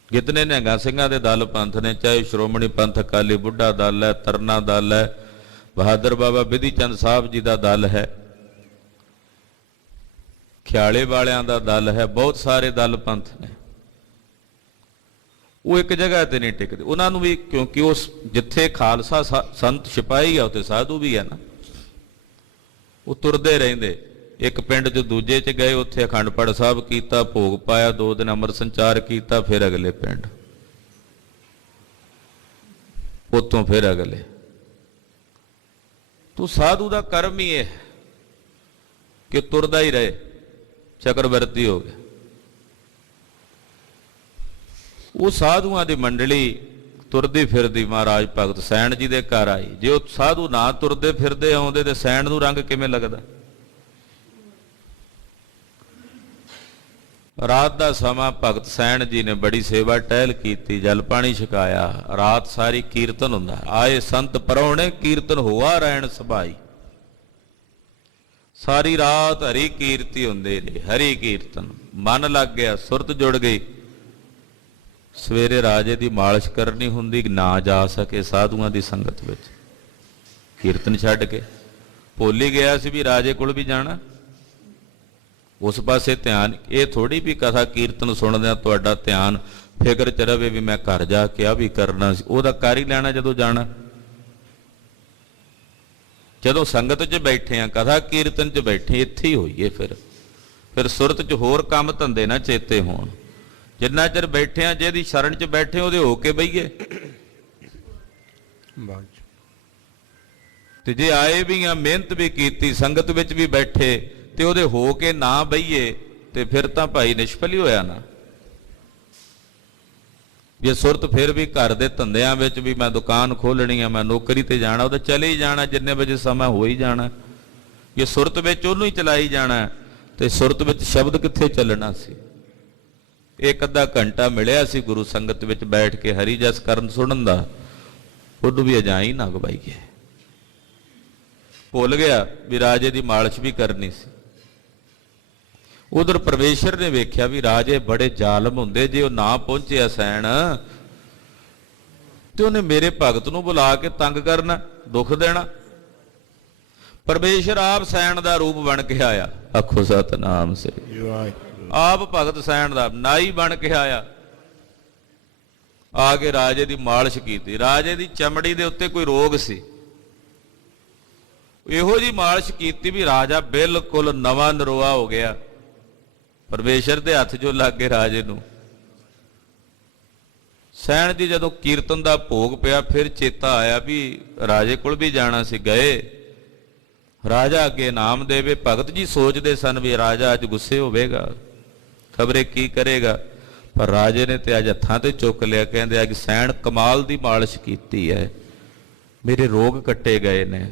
ਜਿਤਨੇ ਨਿਹੰਗਾਂ ਸਿੰਘਾਂ ਦੇ ਦਲ ਪੰਥ ਨੇ, ਚਾਹੇ ਸ਼੍ਰੋਮਣੀ ਪੰਥ ਅਕਾਲੀ ਬੁੱਢਾ ਦਲ ਹੈ, ਤਰਨਾ ਦਲ ਹੈ, ਬਹਾਦਰ ਬਾਬਾ ਬਿਧੀ ਚੰਦ ਸਾਹਿਬ ਜੀ ਦਾ ਦਲ ਹੈ, ਖਿਆਲੇ ਵਾਲਿਆਂ ਦਾ ਦਲ ਹੈ, ਬਹੁਤ ਸਾਰੇ ਦਲ ਪੰਥ ਨੇ, ਉਹ ਇੱਕ ਜਗ੍ਹਾ ਤੇ ਨਹੀਂ ਟਿਕਦੇ। ਉਹਨਾਂ ਨੂੰ ਵੀ, ਕਿਉਂਕਿ ਉਸ ਜਿੱਥੇ ਖਾਲਸਾ ਸੰਤ ਸਿਪਾਹੀ ਆ ਉੱਥੇ ਸਾਧੂ ਵੀ ਹੈ ਨਾ, ਉਹ ਤੁਰਦੇ ਰਹਿੰਦੇ। ਇੱਕ ਪਿੰਡ 'ਚ ਦੂਜੇ 'ਚ ਗਏ, ਉੱਥੇ ਅਖੰਡ ਪਾਠ ਸਾਹਿਬ ਕੀਤਾ, ਭੋਗ ਪਾਇਆ, 2 ਦਿਨ ਅੰਮ੍ਰਿਤ ਸੰਚਾਰ ਕੀਤਾ, ਫਿਰ ਅਗਲੇ ਪਿੰਡ, ਉੱਥੋਂ ਫਿਰ ਅਗਲੇ। ਤੂੰ ਸਾਧੂ ਦਾ ਕਰਮ ਹੀ ਇਹ ਕਿ ਤੁਰਦਾ ਹੀ ਰਹੇ। ਚੱਕਰਵਰਤੀ ਹੋ ਗਿਆ। ਉਹ ਸਾਧੂਆਂ ਦੀ ਮੰਡਲੀ ਤੁਰਦੀ ਫਿਰਦੀ ਮਹਾਰਾਜ ਭਗਤ ਸੈਣ ਜੀ ਦੇ ਘਰ ਆਈ। ਜੇ ਉਹ ਸਾਧੂ ਨਾ ਤੁਰਦੇ ਫਿਰਦੇ ਆਉਂਦੇ ਤੇ ਸੈਣ ਨੂੰ ਰੰਗ ਕਿਵੇਂ ਲੱਗਦਾ? ਰਾਤ ਦਾ ਸਮਾਂ ਭਗਤ ਸੈਣ ਜੀ ਨੇ ਬੜੀ ਸੇਵਾ ਟਹਿਲ ਕੀਤੀ, ਜਲ ਪਾਣੀ ਛਕਾਇਆ। ਰਾਤ ਸਾਰੀ ਕੀਰਤਨ ਹੁੰਦਾ। ਆਏ ਸੰਤ ਪਰੌਣੇ ਕੀਰਤਨ ਹੋਆ ਰਹਿਣ ਸਭਾਈ। ਸਾਰੀ ਰਾਤ ਹਰੀ ਕੀਰਤੀ ਹੁੰਦੇ ਰਹੇ, ਹਰੀ ਕੀਰਤਨ। ਮਨ ਲੱਗ ਗਿਆ, ਸੁਰਤ ਜੁੜ ਗਈ। ਸਵੇਰੇ ਰਾਜੇ ਦੀ ਮਾਲਿਸ਼ ਕਰਨੀ ਹੁੰਦੀ, ਨਾ ਜਾ ਸਕੇ ਸਾਧੂਆਂ ਦੀ ਸੰਗਤ ਵਿੱਚ। ਕੀਰਤਨ ਛੱਡ ਕੇ ਭੁੱਲ ਹੀ ਗਿਆ ਸੀ ਵੀ ਰਾਜੇ ਕੋਲ ਵੀ ਜਾਣਾ। ਉਸ ਪਾਸੇ ਧਿਆਨ, ਇਹ ਥੋੜੀ ਵੀ ਕਥਾ ਕੀਰਤਨ ਸੁਣਦਿਆਂ ਤੁਹਾਡਾ ਧਿਆਨ ਫਿਕਰ ਚ ਰਵੇ ਵੀ ਮੈਂ ਘਰ ਜਾ ਕੇ ਆ ਵੀ ਕਰਨਾ ਸੀ। ਉਹਦਾ ਕਰ ਹੀ ਲੈਣਾ ਜਦੋਂ ਜਾਣਾ। ਜਦੋਂ ਸੰਗਤ 'ਚ ਬੈਠੇ ਆ, ਕਥਾ ਕੀਰਤਨ 'ਚ ਬੈਠੇ, ਇੱਥੇ ਹੀ ਹੋਈਏ। ਫਿਰ ਸੁਰਤ 'ਚ ਹੋਰ ਕੰਮ ਧੰਦੇ ਨਾ ਚੇਤੇ ਹੋਣ। ਜਿੰਨਾ ਚਿਰ ਬੈਠੇ ਆ, ਜਿਹਦੀ ਸ਼ਰਨ 'ਚ ਬੈਠੇ ਉਹਦੇ ਹੋ ਕੇ ਬਈਏ। ਤੇ ਜੇ ਆਏ ਵੀ ਆ, ਮਿਹਨਤ ਵੀ ਕੀਤੀ, ਸੰਗਤ ਵਿੱਚ ਵੀ ਬੈਠੇ ਤੇ ਉਹਦੇ ਹੋ ਕੇ ਨਾ ਬਈਏ ਤੇ ਫਿਰ ਤਾਂ ਭਾਈ ਨਿਸ਼ਫਲ ਹੀ ਹੋਇਆ ਨਾ। ਜੇ ਸੁਰਤ ਫਿਰ ਵੀ ਘਰ ਦੇ ਧੰਦਿਆਂ ਵਿੱਚ ਵੀ ਮੈਂ ਦੁਕਾਨ ਖੋਲਣੀ ਆ, ਮੈਂ ਨੌਕਰੀ ਤੇ ਜਾਣਾ, ਉਹ ਤਾਂ ਚਲੇ ਹੀ ਜਾਣਾ, ਜਿੰਨੇ ਵਜੇ ਸਮਾਂ ਹੋ ਹੀ ਜਾਣਾ। ਜੇ ਸੁਰਤ ਵਿੱਚ ਉਹਨੂੰ ਹੀ ਚਲਾਈ ਜਾਣਾ ਤੇ ਸੁਰਤ ਵਿੱਚ ਸ਼ਬਦ ਕਿੱਥੇ ਚੱਲਣਾ ਸੀ। ਇੱਕ ਅੱਧਾ ਘੰਟਾ ਮਿਲਿਆ ਸੀ ਗੁਰੂ ਸੰਗਤ ਵਿੱਚ ਬੈਠ ਕੇ ਹਰੀ ਜਸ ਕਰਨ ਸੁਣਨ ਦਾ, ਉਹਨੂੰ ਵੀ ਅਜਾਈ ਨਾ ਗਵਾਈਏ। ਭੁੱਲ ਗਿਆ ਵੀ ਰਾਜੇ ਦੀ ਮਾਲਿਸ਼ ਵੀ ਕਰਨੀ ਸੀ। ਉਧਰ ਪਰਮੇਸ਼ਰ ਨੇ ਵੇਖਿਆ ਵੀ ਰਾਜੇ ਬੜੇ ਜ਼ਾਲਮ ਹੁੰਦੇ, ਜੇ ਉਹ ਨਾ ਪਹੁੰਚਿਆ ਸੈਣ ਤੇ ਉਹਨੇ ਮੇਰੇ ਭਗਤ ਨੂੰ ਬੁਲਾ ਕੇ ਤੰਗ ਕਰਨਾ, ਦੁੱਖ ਦੇਣਾ। ਪਰਮੇਸ਼ਰ ਆਪ ਸੈਣ ਦਾ ਰੂਪ ਬਣ ਕੇ ਆਇਆ। ਆਖੋ ਸਤਨਾਮ ਸ੍ਰੀ ਵਾਹਿਗੁਰੂ। ਆਪ ਭਗਤ ਸੈਣ ਦਾ ਨਾਈ ਬਣ ਕੇ ਆਇਆ, ਆ ਕੇ ਰਾਜੇ ਦੀ ਮਾਲਿਸ਼ ਕੀਤੀ। ਰਾਜੇ ਦੀ ਚਮੜੀ ਦੇ ਉੱਤੇ ਕੋਈ ਰੋਗ ਸੀ, ਇਹੋ ਜੀ ਮਾਲਿਸ਼ ਕੀਤੀ ਵੀ ਰਾਜਾ ਬਿਲਕੁਲ ਨਵਾਂ ਨਰੋਆ ਹੋ ਗਿਆ। ਪਰਮੇਸ਼ਰ ਦੇ ਹੱਥ ਜੋ ਲੱਗ ਗਏ ਰਾਜੇ ਨੂੰ। ਸੈਣ ਜੀ ਜਦੋਂ ਕੀਰਤਨ ਦਾ ਭੋਗ ਪਿਆ, ਫਿਰ ਚੇਤਾ ਆਇਆ ਵੀ ਰਾਜੇ ਕੋਲ ਵੀ ਜਾਣਾ ਸੀ। ਗਏ, ਰਾਜਾ ਅੱਗੇ ਨਾਮ ਦੇਵੇ। ਭਗਤ ਜੀ ਸੋਚਦੇ ਸਨ ਵੀ ਰਾਜਾ ਅੱਜ ਗੁੱਸੇ ਹੋਵੇਗਾ, ਖਬਰੇ ਕੀ ਕਰੇਗਾ, ਪਰ ਰਾਜੇ ਨੇ ਤੇ ਅੱਜ ਹੱਥਾਂ ਤੇ ਚੁੱਕ ਲਿਆ। ਕਹਿੰਦੇ ਅੱਜ ਸੈਣ ਕਮਾਲ ਦੀ ਮਾਲਿਸ਼ ਕੀਤੀ ਹੈ, ਮੇਰੇ ਰੋਗ ਕੱਟੇ ਗਏ ਨੇ।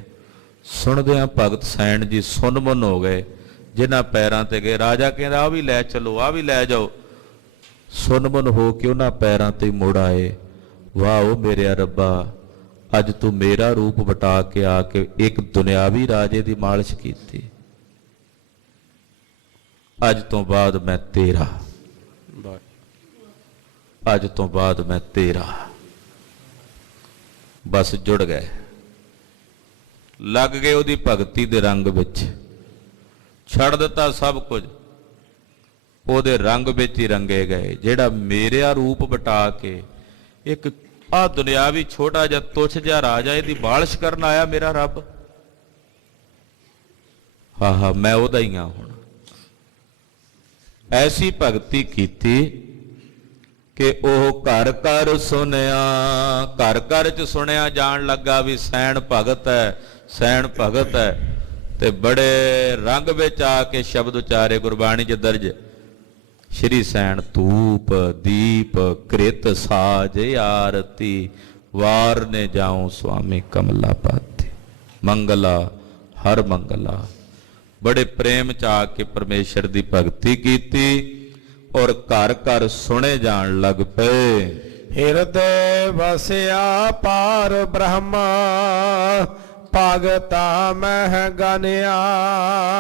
ਸੁਣਦਿਆਂ ਭਗਤ ਸੈਣ ਜੀ ਸੁੰਨ-ਮੁੰਨ ਹੋ ਗਏ, ਜਿਨ੍ਹਾਂ ਪੈਰਾਂ ਤੇ ਗਏ। ਰਾਜਾ ਕਹਿੰਦਾ ਆ ਵੀ ਲੈ ਚਲੋ, ਆ ਵੀ ਲੈ ਜਾਓ। ਸੁੰਨ-ਮੁੰਨ ਹੋ ਕੇ ਉਹਨਾਂ ਪੈਰਾਂ ਤੇ ਮੁੜ ਆਏ। ਵਾਹ ਓ ਮੇਰੇ ਰੱਬਾ, ਅੱਜ ਤੂੰ ਮੇਰਾ ਰੂਪ ਵਟਾ ਕੇ ਆ ਕੇ ਇੱਕ ਦੁਨਿਆਵੀ ਰਾਜੇ ਦੀ ਮਾਲਿਸ਼ ਕੀਤੀ। ਅੱਜ ਤੋਂ ਬਾਅਦ ਮੈਂ ਤੇਰਾ, ਅੱਜ ਤੋਂ ਬਾਅਦ ਮੈਂ ਤੇਰਾ। ਬਸ ਜੁੜ ਗਏ, ਲੱਗ ਗਏ ਉਹਦੀ ਭਗਤੀ ਦੇ ਰੰਗ ਵਿੱਚ। ਛੱਡ ਦਿੱਤਾ ਸਭ ਕੁਝ, ਉਹਦੇ ਰੰਗ ਵਿੱਚ ਹੀ ਰੰਗੇ ਗਏ। ਜਿਹੜਾ ਮੇਰਾ ਰੂਪ ਵਟਾ ਕੇ ਇੱਕ ਆ ਦੁਨਿਆਵੀ ਛੋਟਾ ਜਿਹਾ ਤੁੱਛ ਜਿਹਾ ਰਾਜਾ ਇਹਦੀ ਮਾਲਿਸ਼ ਕਰਨ ਆਇਆ, ਮੇਰਾ ਰੱਬ। ਹਾਂ ਮੈਂ ਉਹਦਾ ਹੀ ਹਾਂ। ਹੁਣ ਐਸੀ ਭਗਤੀ ਕੀਤੀ ਕਿ ਉਹ ਘਰ ਘਰ ਸੁਣਿਆ, ਘਰ ਘਰ ਚ ਸੁਣਿਆ ਜਾਣ ਲੱਗਾ ਵੀ ਸੈਣ ਭਗਤ ਹੈ, ਸੈਣ ਭਗਤ ਹੈ। ਤੇ ਬੜੇ ਰੰਗ ਵਿੱਚ ਆ ਕੇ ਸ਼ਬਦ ਉਚਾਰੇ। ਗੁਰਬਾਣੀ 'ਚ ਦਰਜ, ਸ਼੍ਰੀ ਸੈਣ ਧੂਪ ਦੀਪ ਕ੍ਰਿਤ ਸਾਜ ਆਰਤੀ, ਵਾਰ ਨੇ ਜਾਉ ਸੁਆਮੀ ਕਮਲਾ ਪਾਤੀ, ਮੰਗਲਾ ਹਰ ਮੰਗਲਾ। ਬੜੇ ਪ੍ਰੇਮ 'ਚ ਆ ਕੇ ਪਰਮੇਸ਼ਰ ਦੀ ਭਗਤੀ ਕੀਤੀ ਔਰ ਘਰ ਘਰ ਸੁਣੇ ਜਾਣ ਲੱਗ ਪਏ। ਹਿਰਦੇ ਵਸਿਆ ਪਾਰ ਬ੍ਰਹਮਾ, ਭਗਤਾ ਮਹਿ ਗਨਿਆ।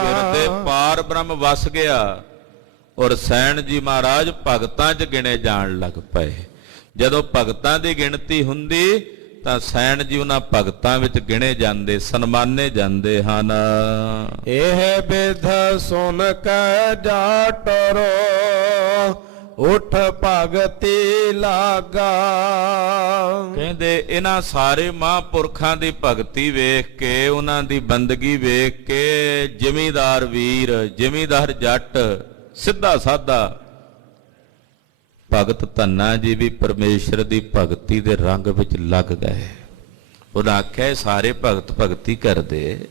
ਹਿਰਦੇ ਪਾਰ ਬ੍ਰਹਮ ਵਸ ਗਿਆ ਔਰ ਸੈਣ ਜੀ ਮਹਾਰਾਜ ਭਗਤਾਂ 'ਚ ਗਿਣੇ ਜਾਣ ਲੱਗ ਪਏ। ਜਦੋਂ ਭਗਤਾਂ ਦੀ ਗਿਣਤੀ ਹੁੰਦੀ ਤਾਂ ਸੈਣ ਜੀ ਉਹਨਾਂ ਭਗਤਾਂ ਵਿੱਚ ਗਿਣੇ ਜਾਂਦੇ, ਸਨਮਾਨੇ ਜਾਂਦੇ ਹਨ। ਇਹ ਬਿਧ ਸੁਨ ਕੈ ਜਾਟਰੋ, ਉਠ ਭਗਤੀ ਲਾਗਾ। ਕਹਿੰਦੇ ਇਹਨਾਂ ਸਾਰੇ ਮਹਾਂਪੁਰਖਾਂ ਦੀ ਭਗਤੀ ਵੇਖ ਕੇ, ਉਹਨਾਂ ਦੀ ਬੰਦਗੀ ਵੇਖ ਕੇ ਜ਼ਿਮੀਂਦਾਰ ਵੀਰ, ਜ਼ਿਮੀਂਦਾਰ ਜੱਟ, ਸਿੱਧਾ ਸਾਦਾ ਭਗਤ ਧੰਨਾ ਜੀ ਵੀ ਪਰਮੇਸ਼ਰ ਦੀ ਭਗਤੀ ਦੇ ਰੰਗ ਵਿੱਚ ਲੱਗ ਗਏ। ਉਹਨਾਂ ਆਖਿਆ ਸਾਰੇ ਭਗਤ ਭਗਤੀ ਕਰਦੇ,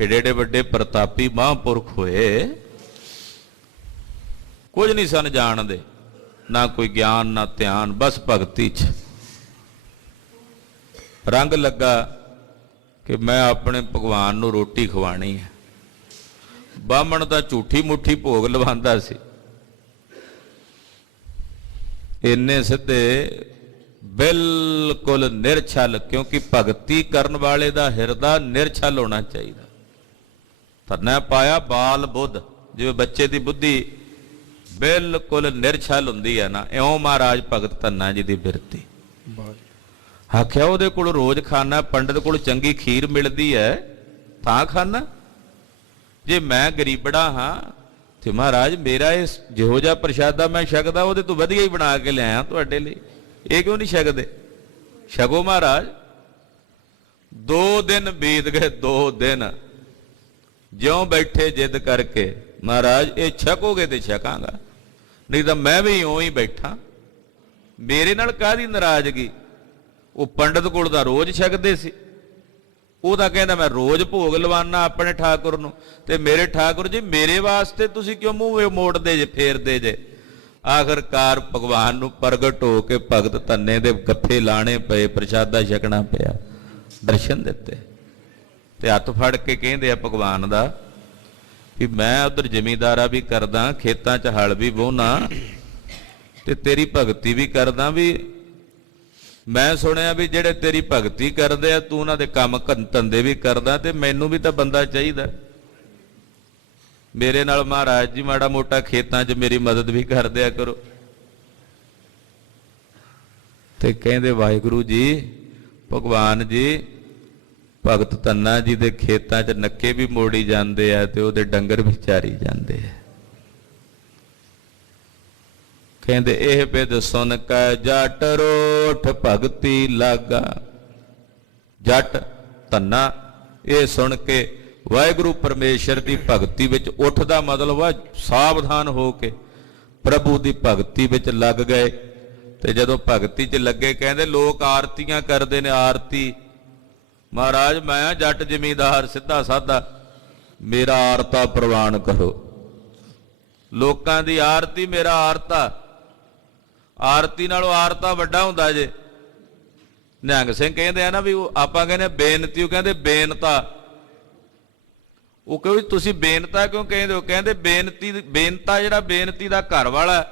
ਏਡੇ ਏਡੇ ਵੱਡੇ ਪ੍ਰਤਾਪੀ ਮਹਾਂਪੁਰਖ ਹੋਏ, ਕੁਝ ਨਹੀਂ ਸਨ ਜਾਣਦੇ, ਨਾ ਕੋਈ ਗਿਆਨ ਨਾ ਧਿਆਨ, ਬਸ ਭਗਤੀ 'ਚ ਰੰਗ ਲੱਗਾ ਕਿ ਮੈਂ ਆਪਣੇ ਭਗਵਾਨ ਨੂੰ ਰੋਟੀ ਖਵਾਣੀ ਹੈ। ਬਾਹਮਣ ਤਾਂ ਝੂਠੀ ਮੁੱਠੀ ਭੋਗ ਲਵਾਉਂਦਾ ਸੀ। ਇੰਨੇ ਸਿੱਧੇ ਬਿਲਕੁਲ ਨਿਰਛਲ, ਕਿਉਂਕਿ ਭਗਤੀ ਕਰਨ ਵਾਲੇ ਦਾ ਹਿਰਦਾ ਨਿਰਛਲ ਹੋਣਾ ਚਾਹੀਦਾ। ਧੰਨਾ ਪਾਇਆ ਬਾਲ ਬੁੱਧ, ਜਿਵੇਂ ਬੱਚੇ ਦੀ ਬੁੱਧੀ ਬਿਲਕੁਲ ਨਿਰਛਲ ਹੁੰਦੀ ਹੈ ਨਾ, ਇਉਂ ਮਹਾਰਾਜ ਭਗਤ ਧੰਨਾ ਜੀ ਦੀ ਬਿਰਤੀ। ਆਖਿਆ ਉਹਦੇ ਕੋਲ ਰੋਜ਼ ਖਾਣਾ, ਪੰਡਤ ਕੋਲ ਚੰਗੀ ਖੀਰ ਮਿਲਦੀ ਹੈ ਤਾਂ ਖਾਣਾ। ਜੇ ਮੈਂ ਗਰੀਬੜਾ ਹਾਂ ਤੇ ਮਹਾਰਾਜ ਮੇਰਾ ਇਹ ਜਿਹੋ ਜਿਹਾ ਪ੍ਰਸ਼ਾਦਾ ਮੈਂ ਛਕਦਾ ਉਹਦੇ ਤੋਂ ਵਧੀਆ ਹੀ ਬਣਾ ਕੇ ਲਿਆਇਆ ਤੁਹਾਡੇ ਲਈ, ਇਹ ਕਿਉਂ ਨਹੀਂ ਛਕਦੇ? ਛਕੋ ਮਹਾਰਾਜ। 2 ਦਿਨ ਬੀਤ ਗਏ, 2 ਦਿਨ ਜਿਉਂ ਬੈਠੇ ਜਿੱਦ ਕਰਕੇ, ਮਹਾਰਾਜ ਇਹ ਛਕੋਗੇ ਤੇ ਛਕਾਂਗਾ, ਨਹੀਂ ਤਾਂ ਮੈਂ ਵੀ ਇਉਂ ਹੀ ਬੈਠਾ। ਮੇਰੇ ਨਾਲ ਕਾਹਦੀ ਨਾਰਾਜ਼ਗੀ? ਉਹ ਪੰਡਤ ਕੋਲ ਤਾਂ ਰੋਜ਼ ਛਕਦੇ ਸੀ, ਉਹ ਤਾਂ ਕਹਿੰਦਾ ਮੈਂ ਰੋਜ਼ ਭੋਗ ਲਵਾਨਾ ਆਪਣੇ ਠਾਕੁਰ ਨੂੰ, ਤੇ ਮੇਰੇ ਠਾਕੁਰ ਜੀ ਮੇਰੇ ਵਾਸਤੇ ਤੁਸੀਂ ਕਿਉਂ ਮੂੰਹ ਮੋੜਦੇ ਜੇ, ਫੇਰਦੇ ਜੇ? ਆਖਰਕਾਰ ਭਗਵਾਨ ਨੂੰ ਪ੍ਰਗਟ ਹੋ ਕੇ ਭਗਤ ਧੰਨੇ ਦੇ ਗੱਫੇ ਲਾਣੇ ਪਏ, ਪ੍ਰਸ਼ਾਦਾ ਛਕਣਾ ਪਿਆ, ਦਰਸ਼ਨ ਦਿੱਤੇ। ਤੇ ਹੱਥ ਫੜ ਕੇ ਕਹਿੰਦੇ ਆ ਭਗਵਾਨ ਦਾ ਵੀ ਮੈਂ ਉਧਰ ਜ਼ਿਮੀਂਦਾਰਾ ਵੀ ਕਰਦਾ, ਖੇਤਾਂ 'ਚ ਹਲ ਵੀ ਵਾਹੁਣਾ ਤੇ ਤੇਰੀ ਭਗਤੀ ਵੀ ਕਰਦਾ। ਵੀ ਮੈਂ ਸੁਣਿਆ ਵੀ ਜਿਹੜੇ ਤੇਰੀ ਭਗਤੀ ਕਰਦੇ ਆ ਤੂੰ ਉਹਨਾਂ ਦੇ ਕੰਮ ਧੰਦੇ ਵੀ ਕਰਦਾ, ਤੇ ਮੈਨੂੰ ਵੀ ਤਾਂ ਬੰਦਾ ਚਾਹੀਦਾ, ਮੇਰੇ ਨਾਲ ਮਹਾਰਾਜ ਜੀ ਮਾੜਾ ਮੋਟਾ ਖੇਤਾਂ 'ਚ ਮੇਰੀ ਮਦਦ ਵੀ ਕਰ ਦਿਆ ਕਰੋ। ਤੇ ਕਹਿੰਦੇ ਵਾਹਿਗੁਰੂ ਜੀ, ਭਗਵਾਨ ਜੀ ਭਗਤ ਧੰਨਾ ਜੀ ਦੇ ਖੇਤਾਂ 'ਚ ਨੱਕੇ ਵੀ ਮੋੜੀ ਜਾਂਦੇ ਆ ਤੇ ਉਹਦੇ ਡੰਗਰ ਵੀ ਚਾਰੀ ਜਾਂਦੇ ਆ। ਕਹਿੰਦੇ ਇਹ ਬਿਦ ਸੁਣ ਕੈ ਜੱਟ ਰੋਠ ਭਗਤੀ ਲਾਗਾ। ਜੱਟ ਧੰਨਾ ਇਹ ਸੁਣ ਕੇ ਵਾਹਿਗੁਰੂ ਪਰਮੇਸ਼ਰ ਦੀ ਭਗਤੀ ਵਿੱਚ ਉੱਠਦਾ, ਮਤਲਬ ਆ ਸਾਵਧਾਨ ਹੋ ਕੇ ਪ੍ਰਭੂ ਦੀ ਭਗਤੀ ਵਿੱਚ ਲੱਗ ਗਏ। ਤੇ ਜਦੋਂ ਭਗਤੀ 'ਚ ਲੱਗੇ ਕਹਿੰਦੇ ਲੋਕ ਆਰਤੀਆਂ ਕਰਦੇ ਨੇ, ਆਰਤੀ। ਮਹਾਰਾਜ ਮੈਂ ਜੱਟ ਜ਼ਿਮੀਂਦਾਰ ਸਿੱਧਾ ਸਾਦਾ, ਮੇਰਾ ਆਰਤਾ ਪ੍ਰਵਾਨ ਕਰੋ। ਲੋਕਾਂ ਦੀ ਆਰਤੀ, ਮੇਰਾ ਆਰਤਾ। ਆਰਤੀ ਨਾਲੋਂ ਆਰਤਾ ਵੱਡਾ ਹੁੰਦਾ ਜੇ। ਨਿਹੰਗ ਸਿੰਘ ਕਹਿੰਦੇ ਆ ਨਾ ਵੀ ਉਹ ਆਪਾਂ ਕਹਿੰਦੇ ਬੇਨਤੀ, ਉਹ ਕਹਿੰਦੇ ਬੇਨਤਾ। ਉਹ ਕਹੋ ਤੁਸੀਂ ਬੇਨਤਾ ਕਿਉਂ ਕਹਿੰਦੇ ਹੋ? ਕਹਿੰਦੇ ਬੇਨਤਾ ਜਿਹੜਾ ਬੇਨਤੀ ਦਾ ਘਰ ਵਾਲਾ,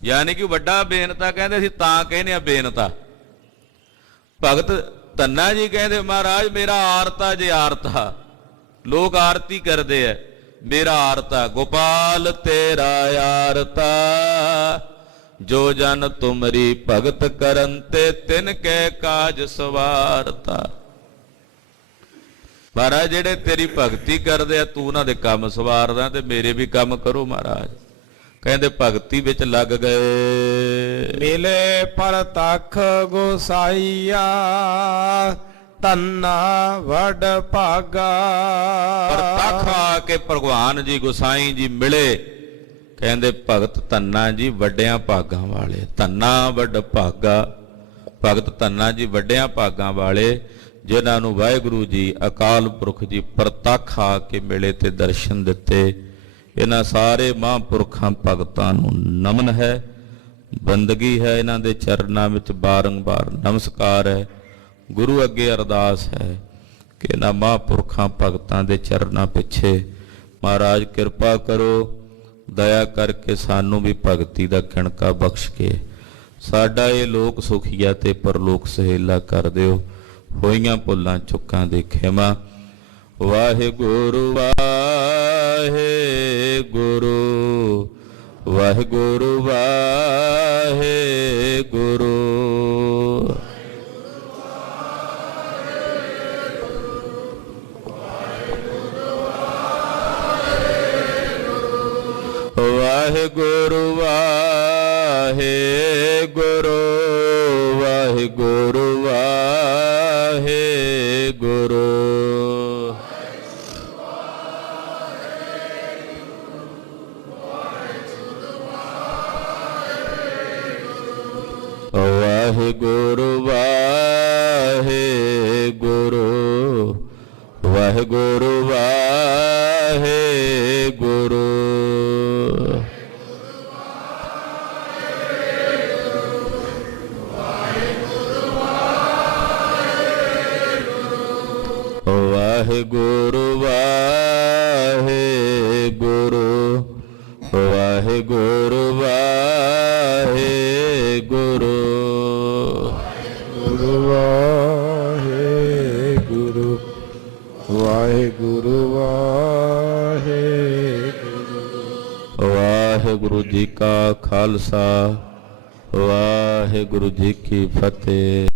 ਯਾਨੀ ਕਿ ਵੱਡਾ ਬੇਨਤਾ, ਕਹਿੰਦੇ ਅਸੀਂ ਤਾਂ ਕਹਿੰਦੇ ਆ ਬੇਨਤਾ। ਭਗਤ ਧੰਨਾ ਜੀ ਕਹਿੰਦੇ ਮਹਾਰਾਜ ਮੇਰਾ ਆਰਤਾ ਜੇ, ਆਰਤਾ। ਲੋਕ ਆਰਤੀ ਕਰਦੇ ਆ, ਮੇਰਾ ਆਰਤਾ। ਗੋਪਾਲ ਤੇਰਾ ਆਰਤਾ ਜੋ ਜਨ ਤੁਮਰੀ ਭਗਤ ਕਰਨ ਤੇ ਤਿਨ ਕੇ ਕਾਜ ਸਵਾਰਤਾ। ਮਹਾਰਾਜ ਜਿਹੜੇ ਤੇਰੀ ਭਗਤੀ ਕਰਦੇ ਆ ਤੂੰ ਉਹਨਾਂ ਦੇ ਕੰਮ ਸਵਾਰਦਾ, ਤੇ ਮੇਰੇ ਵੀ ਕੰਮ ਕਰੋ ਮਹਾਰਾਜ। ਕਹਿੰਦੇ ਭਗਤੀ ਵਿੱਚ ਲੱਗ ਗਏ। ਮਿਲੇ ਪਰਤਖ ਗੋਸਾਈਆ ਧੰਨਾ ਵਡ ਭਾਗਾ। ਪਰਤਖ ਆ ਕੇ ਭਗਵਾਨ ਜੀ ਗੋਸਾਈ ਜੀ ਮਿਲੇ। ਕਹਿੰਦੇ ਭਗਤ ਧੰਨਾ ਜੀ ਵੱਡਿਆਂ ਭਾਗਾਂ ਵਾਲੇ। ਧੰਨਾ ਵੱਡ ਭਾਗਾ, ਭਗਤ ਧੰਨਾ ਜੀ ਵੱਡਿਆਂ ਭਾਗਾਂ ਵਾਲੇ, ਜਿਨ੍ਹਾਂ ਨੂੰ ਵਾਹਿਗੁਰੂ ਜੀ ਅਕਾਲ ਪੁਰਖ ਜੀ ਪ੍ਰਤੱਖ ਆ ਕੇ ਮਿਲੇ ਤੇ ਦਰਸ਼ਨ ਦਿੱਤੇ। ਇਹਨਾਂ ਸਾਰੇ ਮਹਾਂਪੁਰਖਾਂ ਭਗਤਾਂ ਨੂੰ ਨਮਨ ਹੈ, ਬੰਦਗੀ ਹੈ, ਇਹਨਾਂ ਦੇ ਚਰਨਾਂ ਵਿੱਚ ਬਾਰੰਬਾਰ ਨਮਸਕਾਰ ਹੈ। ਗੁਰੂ ਅੱਗੇ ਅਰਦਾਸ ਹੈ ਕਿ ਇਹਨਾਂ ਮਹਾਂਪੁਰਖਾਂ ਭਗਤਾਂ ਦੇ ਚਰਨਾਂ ਪਿੱਛੇ ਮਹਾਰਾਜ ਕਿਰਪਾ ਕਰੋ, ਦਇਆ ਕਰਕੇ ਸਾਨੂੰ ਵੀ ਭਗਤੀ ਦਾ ਕਿਣਕਾ ਬਖਸ਼ ਕੇ ਸਾਡਾ ਇਹ ਲੋਕ ਸੁਖੀਆ ਤੇ ਪਰਲੋਕ ਸਹੇਲਾ ਕਰ ਦਿਓ। ਹੋਈਆਂ ਭੁੱਲਾਂ ਚੁੱਕਾਂ ਦੇ ਖਿਮਾ। ਵਾਹਿਗੁਰੂ ਵਾਹਿਗੁਰੂ ਵਾਹਿਗੁਰੂ ਵਾਹਿਗੁਰੂ। ਵਾਹਿਗੁਰੂ ਵਾਹਿਗੁਰੂ ਵਾਹਿਗੁਰੂ ਵਾਹਿਗੁਰੂ। ਵਾਹਿਗੁਰੂ ਵਾਹਿਗੁਰੂ ਵਾਹਿਗੁਰੂ ਵਾਹਿਗੁਰੂ। ਵਾਹਿਗੁਰੂ ਵਾਹਿਗੁਰੂ ਵਾਹਿਗੁਰੂ ਵਾਹਿਗੁਰੂ। ਵਾਹਿਗੁਰੂ ਵਾਹਿਗੁਰੂ ਵਾਹਿਗੁਰੂ। ਵਾਹਿਗੁਰੂ ਜੀ ਕਾ ਖਾਲਸਾ, ਵਾਹਿਗੁਰੂ ਜੀ ਕੀ ਫਤਿਹ।